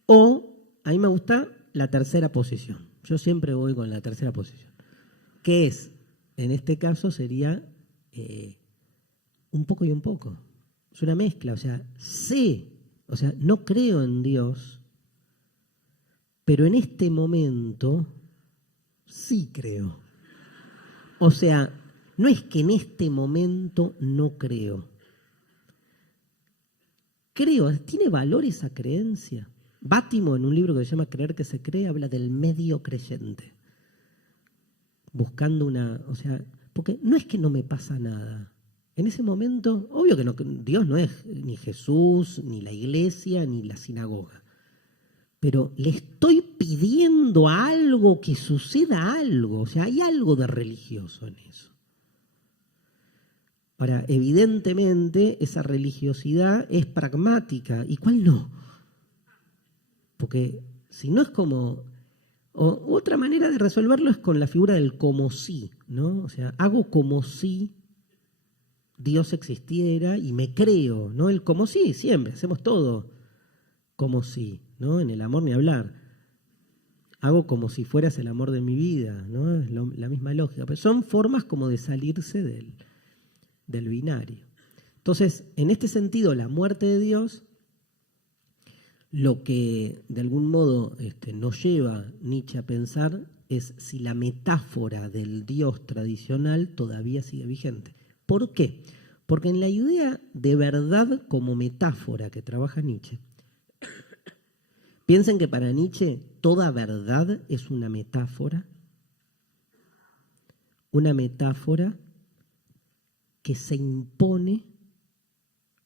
O, a mí me gusta la tercera posición. Yo siempre voy con la tercera posición. Que es, en este caso sería un poco y un poco. Es una mezcla, o sea, no creo en Dios, pero en este momento sí creo. O sea, no es que en este momento no creo. Creo, tiene valor esa creencia. Bátimo, en un libro que se llama Creer que se cree, habla del medio creyente. Buscando porque no es que no me pasa nada. En ese momento, obvio que no, Dios no es ni Jesús, ni la iglesia, ni la sinagoga. Pero le estoy pidiendo a algo que suceda algo. O sea, hay algo de religioso en eso. Ahora, evidentemente, esa religiosidad es pragmática. ¿Y cuál no? Porque si no es como... otra manera de resolverlo es con la figura del como si, ¿no? O sea, hago como si Dios existiera y me creo, ¿no? El como si, siempre, hacemos todo como si, ¿no? En el amor ni hablar. Hago como si fueras el amor de mi vida, ¿no? Es la misma lógica. Pero son formas como de salirse del binario. Entonces, en este sentido, la muerte de Dios, lo que de algún modo nos lleva Nietzsche a pensar es si la metáfora del Dios tradicional todavía sigue vigente. ¿Por qué? Porque en la idea de verdad como metáfora que trabaja Nietzsche, piensen que para Nietzsche toda verdad es una metáfora que se impone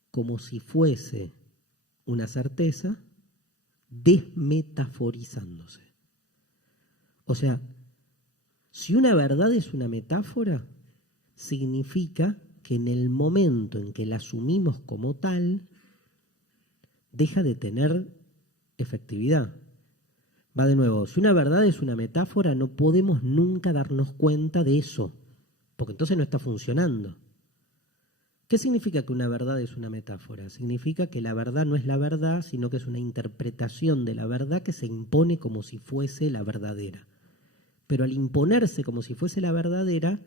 como si fuese una certeza, desmetaforizándose. O sea, si una verdad es una metáfora, significa que en el momento en que la asumimos como tal, deja de tener efectividad. Va de nuevo, si una verdad es una metáfora, no podemos nunca darnos cuenta de eso, porque entonces no está funcionando. ¿Qué significa que una verdad es una metáfora? Significa que la verdad no es la verdad, sino que es una interpretación de la verdad que se impone como si fuese la verdadera. Pero al imponerse como si fuese la verdadera,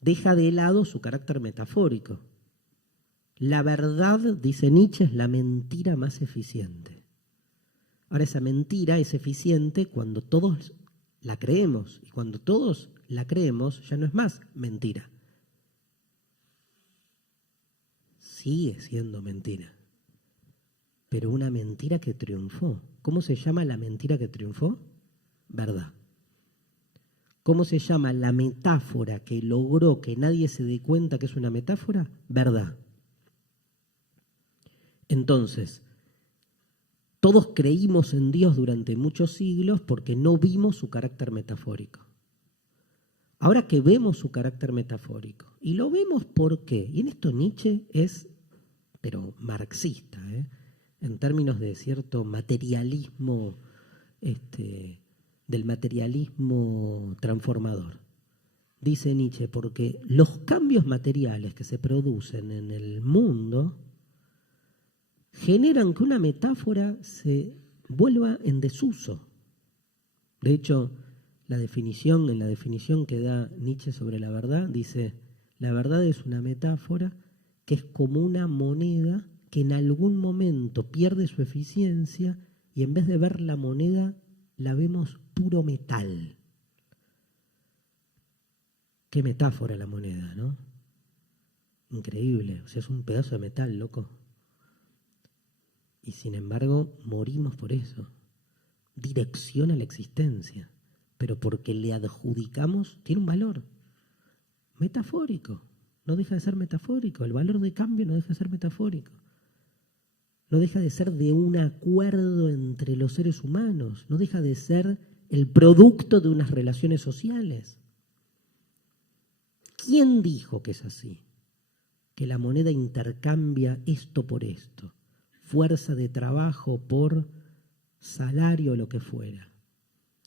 deja de lado su carácter metafórico. La verdad, dice Nietzsche, es la mentira más eficiente. Ahora, esa mentira es eficiente cuando todos la creemos. Y cuando todos la creemos, ya no es más mentira. Sigue siendo mentira. Pero una mentira que triunfó. ¿Cómo se llama la mentira que triunfó? Verdad. ¿Cómo se llama la metáfora que logró que nadie se dé cuenta que es una metáfora? Verdad. Entonces, todos creímos en Dios durante muchos siglos porque no vimos su carácter metafórico. Ahora que vemos su carácter metafórico, y lo vemos ¿por qué? Y en esto Nietzsche es, pero marxista, en términos de cierto materialismo, del materialismo transformador. Dice Nietzsche, porque los cambios materiales que se producen en el mundo generan que una metáfora se vuelva en desuso. De hecho, en la definición que da Nietzsche sobre la verdad, dice, la verdad es una metáfora que es como una moneda que en algún momento pierde su eficiencia y en vez de ver la moneda, la vemos puro metal. Qué metáfora la moneda, ¿no? Increíble, o sea, es un pedazo de metal, loco. Y sin embargo, morimos por eso. Direcciona la existencia, pero porque le adjudicamos, tiene un valor metafórico. No deja de ser metafórico. El valor de cambio no deja de ser metafórico. No deja de ser de un acuerdo entre los seres humanos. No deja de ser el producto de unas relaciones sociales. ¿Quién dijo que es así? que la moneda intercambia esto por esto, fuerza de trabajo por salario o lo que fuera.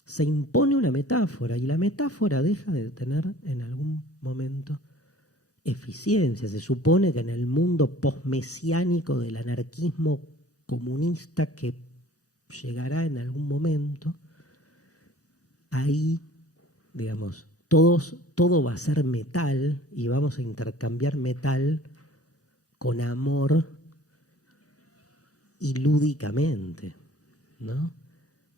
Se impone una metáfora y la metáfora deja de tener en algún momento eficiencia. Se supone que en el mundo posmesiánico del anarquismo comunista que llegará en algún momento, ahí, digamos, todo va a ser metal y vamos a intercambiar metal con amor y lúdicamente, ¿no?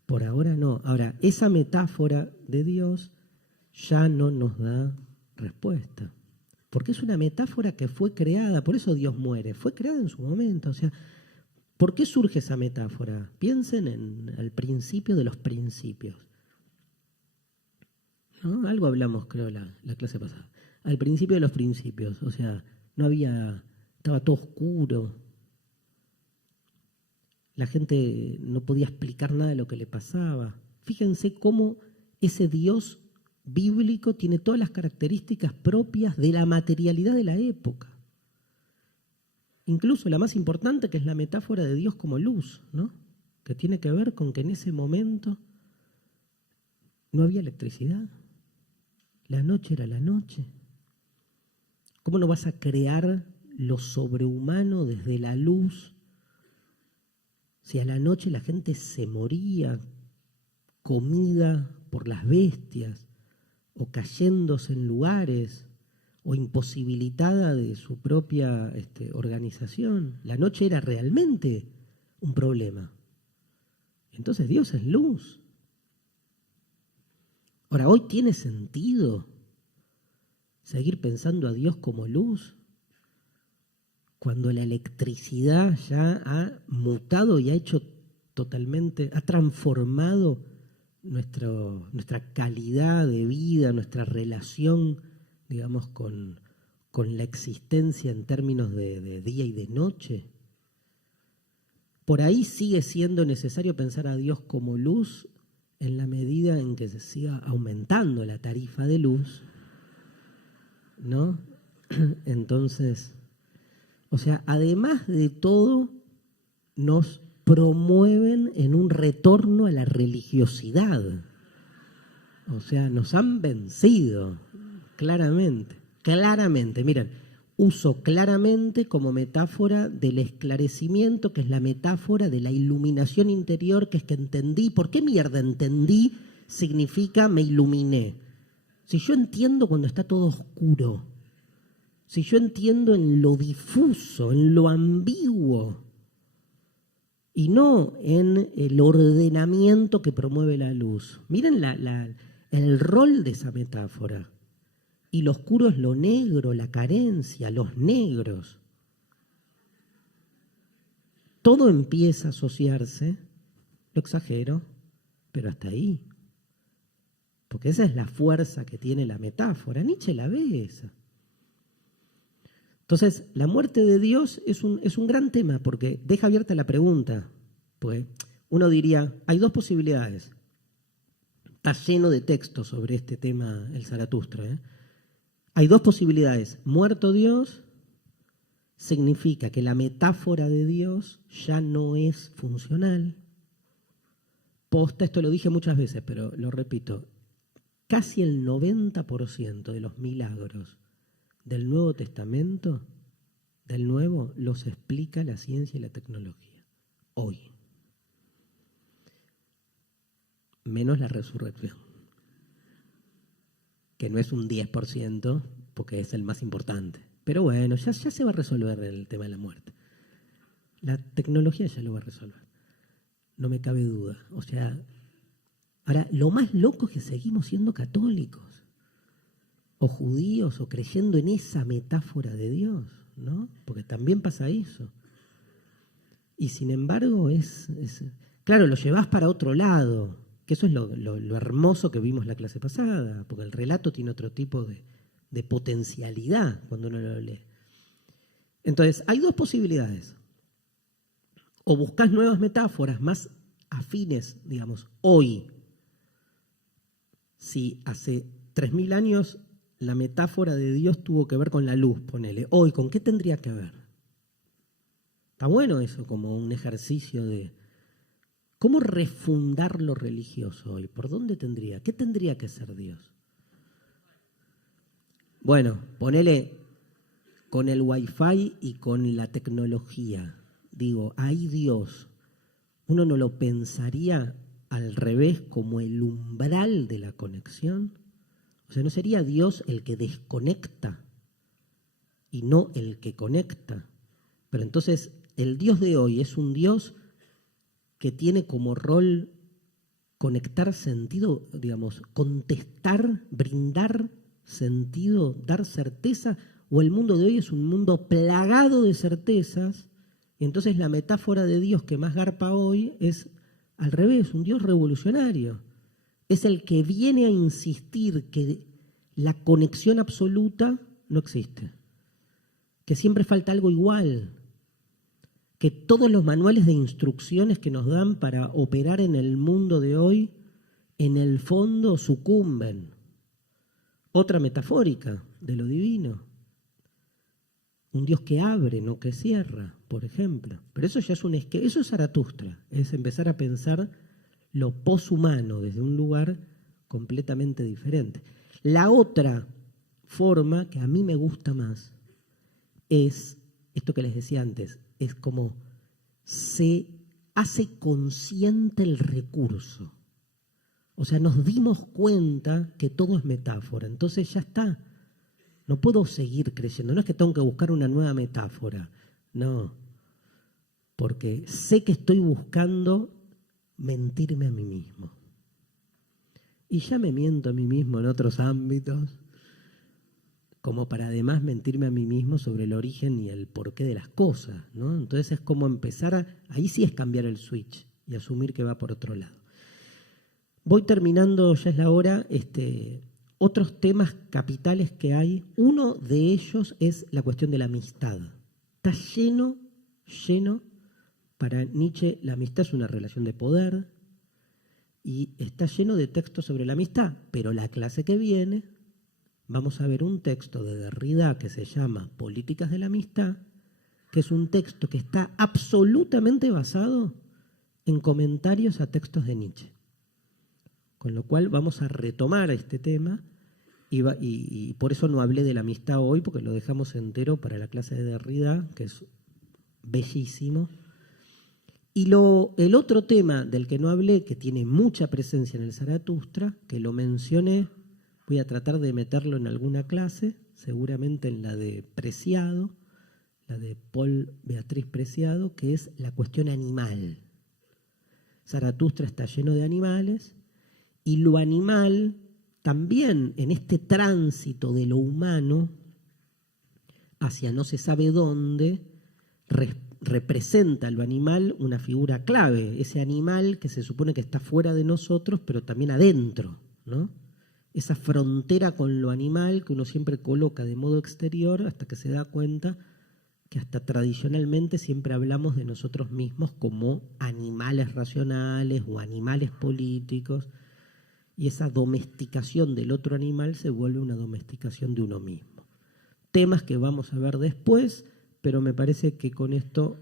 Por ahora no. Ahora, esa metáfora de Dios ya no nos da respuesta, porque es una metáfora que fue creada, por eso Dios muere, fue creada en su momento. O sea, ¿por qué surge esa metáfora? Piensen en el principio de los principios. ¿No? Algo hablamos, creo, la clase pasada. Al principio de los principios, o sea, estaba todo oscuro. La gente no podía explicar nada de lo que le pasaba. Fíjense cómo ese Dios bíblico tiene todas las características propias de la materialidad de la época. Incluso la más importante, que es la metáfora de Dios como luz, ¿no? Que tiene que ver con que en ese momento no había electricidad. La noche era la noche. ¿Cómo no vas a crear lo sobrehumano desde la luz? Si a la noche la gente se moría, comida por las bestias, o cayéndose en lugares, o imposibilitada de su propia organización. La noche era realmente un problema. Entonces Dios es luz. Ahora, ¿hoy tiene sentido seguir pensando a Dios como luz cuando la electricidad ya ha mutado y ha hecho totalmente, ha transformado nuestra calidad de vida, nuestra relación, digamos, con la existencia en términos de día y de noche? Por ahí sigue siendo necesario pensar a Dios como luz en la medida en que se siga aumentando la tarifa de luz, ¿no? Entonces, o sea, además de todo, nos promueven en un retorno a la religiosidad. O sea, nos han vencido, claramente. Miren, uso claramente como metáfora del esclarecimiento, que es la metáfora de la iluminación interior, que es que entendí. ¿Por qué mierda entendí? Significa me iluminé. Si yo entiendo cuando está todo oscuro, si yo entiendo en lo difuso, en lo ambiguo, y no en el ordenamiento que promueve la luz. Miren el rol de esa metáfora. Y lo oscuro es lo negro, la carencia, los negros. Todo empieza a asociarse, lo exagero, pero hasta ahí. Porque esa es la fuerza que tiene la metáfora. Nietzsche la ve esa. Entonces, la muerte de Dios es un gran tema porque deja abierta la pregunta. Pues uno diría, hay dos posibilidades. Está lleno de textos sobre este tema el Zaratustra, ¿eh? Hay dos posibilidades. Muerto Dios significa que la metáfora de Dios ya no es funcional. Posta, esto lo dije muchas veces, pero lo repito, casi el 90% de los milagros del Nuevo Testamento, del Nuevo, los explica la ciencia y la tecnología. Hoy. Menos la resurrección, que no es un 10%, porque es el más importante. Pero bueno, ya se va a resolver el tema de la muerte. La tecnología ya lo va a resolver. No me cabe duda. O sea, ahora, lo más loco es que seguimos siendo católicos, o judíos, o creyendo en esa metáfora de Dios, ¿no? Porque también pasa eso. Y sin embargo, claro, lo llevas para otro lado, que eso es lo hermoso que vimos la clase pasada, porque el relato tiene otro tipo de potencialidad cuando uno lo lee. Entonces, hay dos posibilidades. O buscas nuevas metáforas más afines, digamos, hoy. Si hace 3000 años la metáfora de Dios tuvo que ver con la luz, ponele. Hoy, ¿con qué tendría que ver? Está bueno eso como un ejercicio de cómo refundar lo religioso hoy. ¿Por dónde tendría? ¿Qué tendría que ser Dios? Bueno, ponele con el Wi-Fi y con la tecnología. Digo, ahí Dios, uno no lo pensaría al revés como el umbral de la conexión. O sea, ¿no sería Dios el que desconecta y no el que conecta? Pero entonces el Dios de hoy es un Dios que tiene como rol conectar sentido, digamos, contestar, brindar sentido, dar certeza, o el mundo de hoy es un mundo plagado de certezas, y entonces la metáfora de Dios que más garpa hoy es al revés, un Dios revolucionario. Es el que viene a insistir que la conexión absoluta no existe, que siempre falta algo igual, que todos los manuales de instrucciones que nos dan para operar en el mundo de hoy, en el fondo sucumben. Otra metafórica de lo divino. Un Dios que abre, no que cierra, por ejemplo. Pero eso ya es eso es Zaratustra, es empezar a pensar lo poshumano desde un lugar completamente diferente. La otra forma, que a mí me gusta más, es esto que les decía antes, es como se hace consciente el recurso. O sea, nos dimos cuenta que todo es metáfora, entonces ya está. No puedo seguir creyendo, no es que tengo que buscar una nueva metáfora, no, porque sé que estoy buscando mentirme a mí mismo. Y ya me miento a mí mismo en otros ámbitos, como para además mentirme a mí mismo sobre el origen y el porqué de las cosas, ¿no? Entonces es como empezar, ahí sí es cambiar el switch y asumir que va por otro lado. Voy terminando, ya es la hora, otros temas capitales que hay. Uno de ellos es la cuestión de la amistad. Está lleno, para Nietzsche la amistad es una relación de poder y está lleno de textos sobre la amistad, pero la clase que viene vamos a ver un texto de Derrida que se llama Políticas de la Amistad, que es un texto que está absolutamente basado en comentarios a textos de Nietzsche. Con lo cual vamos a retomar este tema y por eso no hablé de la amistad hoy, porque lo dejamos entero para la clase de Derrida, que es bellísimo. Y el otro tema del que no hablé, que tiene mucha presencia en el Zaratustra, que lo mencioné, voy a tratar de meterlo en alguna clase, seguramente en la de Preciado, la de Paul Beatriz Preciado, que es la cuestión animal. Zaratustra está lleno de animales, y lo animal también en este tránsito de lo humano hacia no se sabe dónde, representa lo animal una figura clave, ese animal que se supone que está fuera de nosotros, pero también adentro, ¿no? Esa frontera con lo animal que uno siempre coloca de modo exterior hasta que se da cuenta que hasta tradicionalmente siempre hablamos de nosotros mismos como animales racionales o animales políticos, y esa domesticación del otro animal se vuelve una domesticación de uno mismo. Temas que vamos a ver después, pero me parece que con esto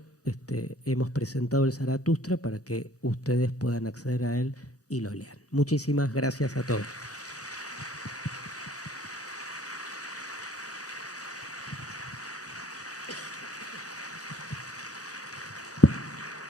hemos presentado el Zaratustra para que ustedes puedan acceder a él y lo lean. Muchísimas gracias a todos.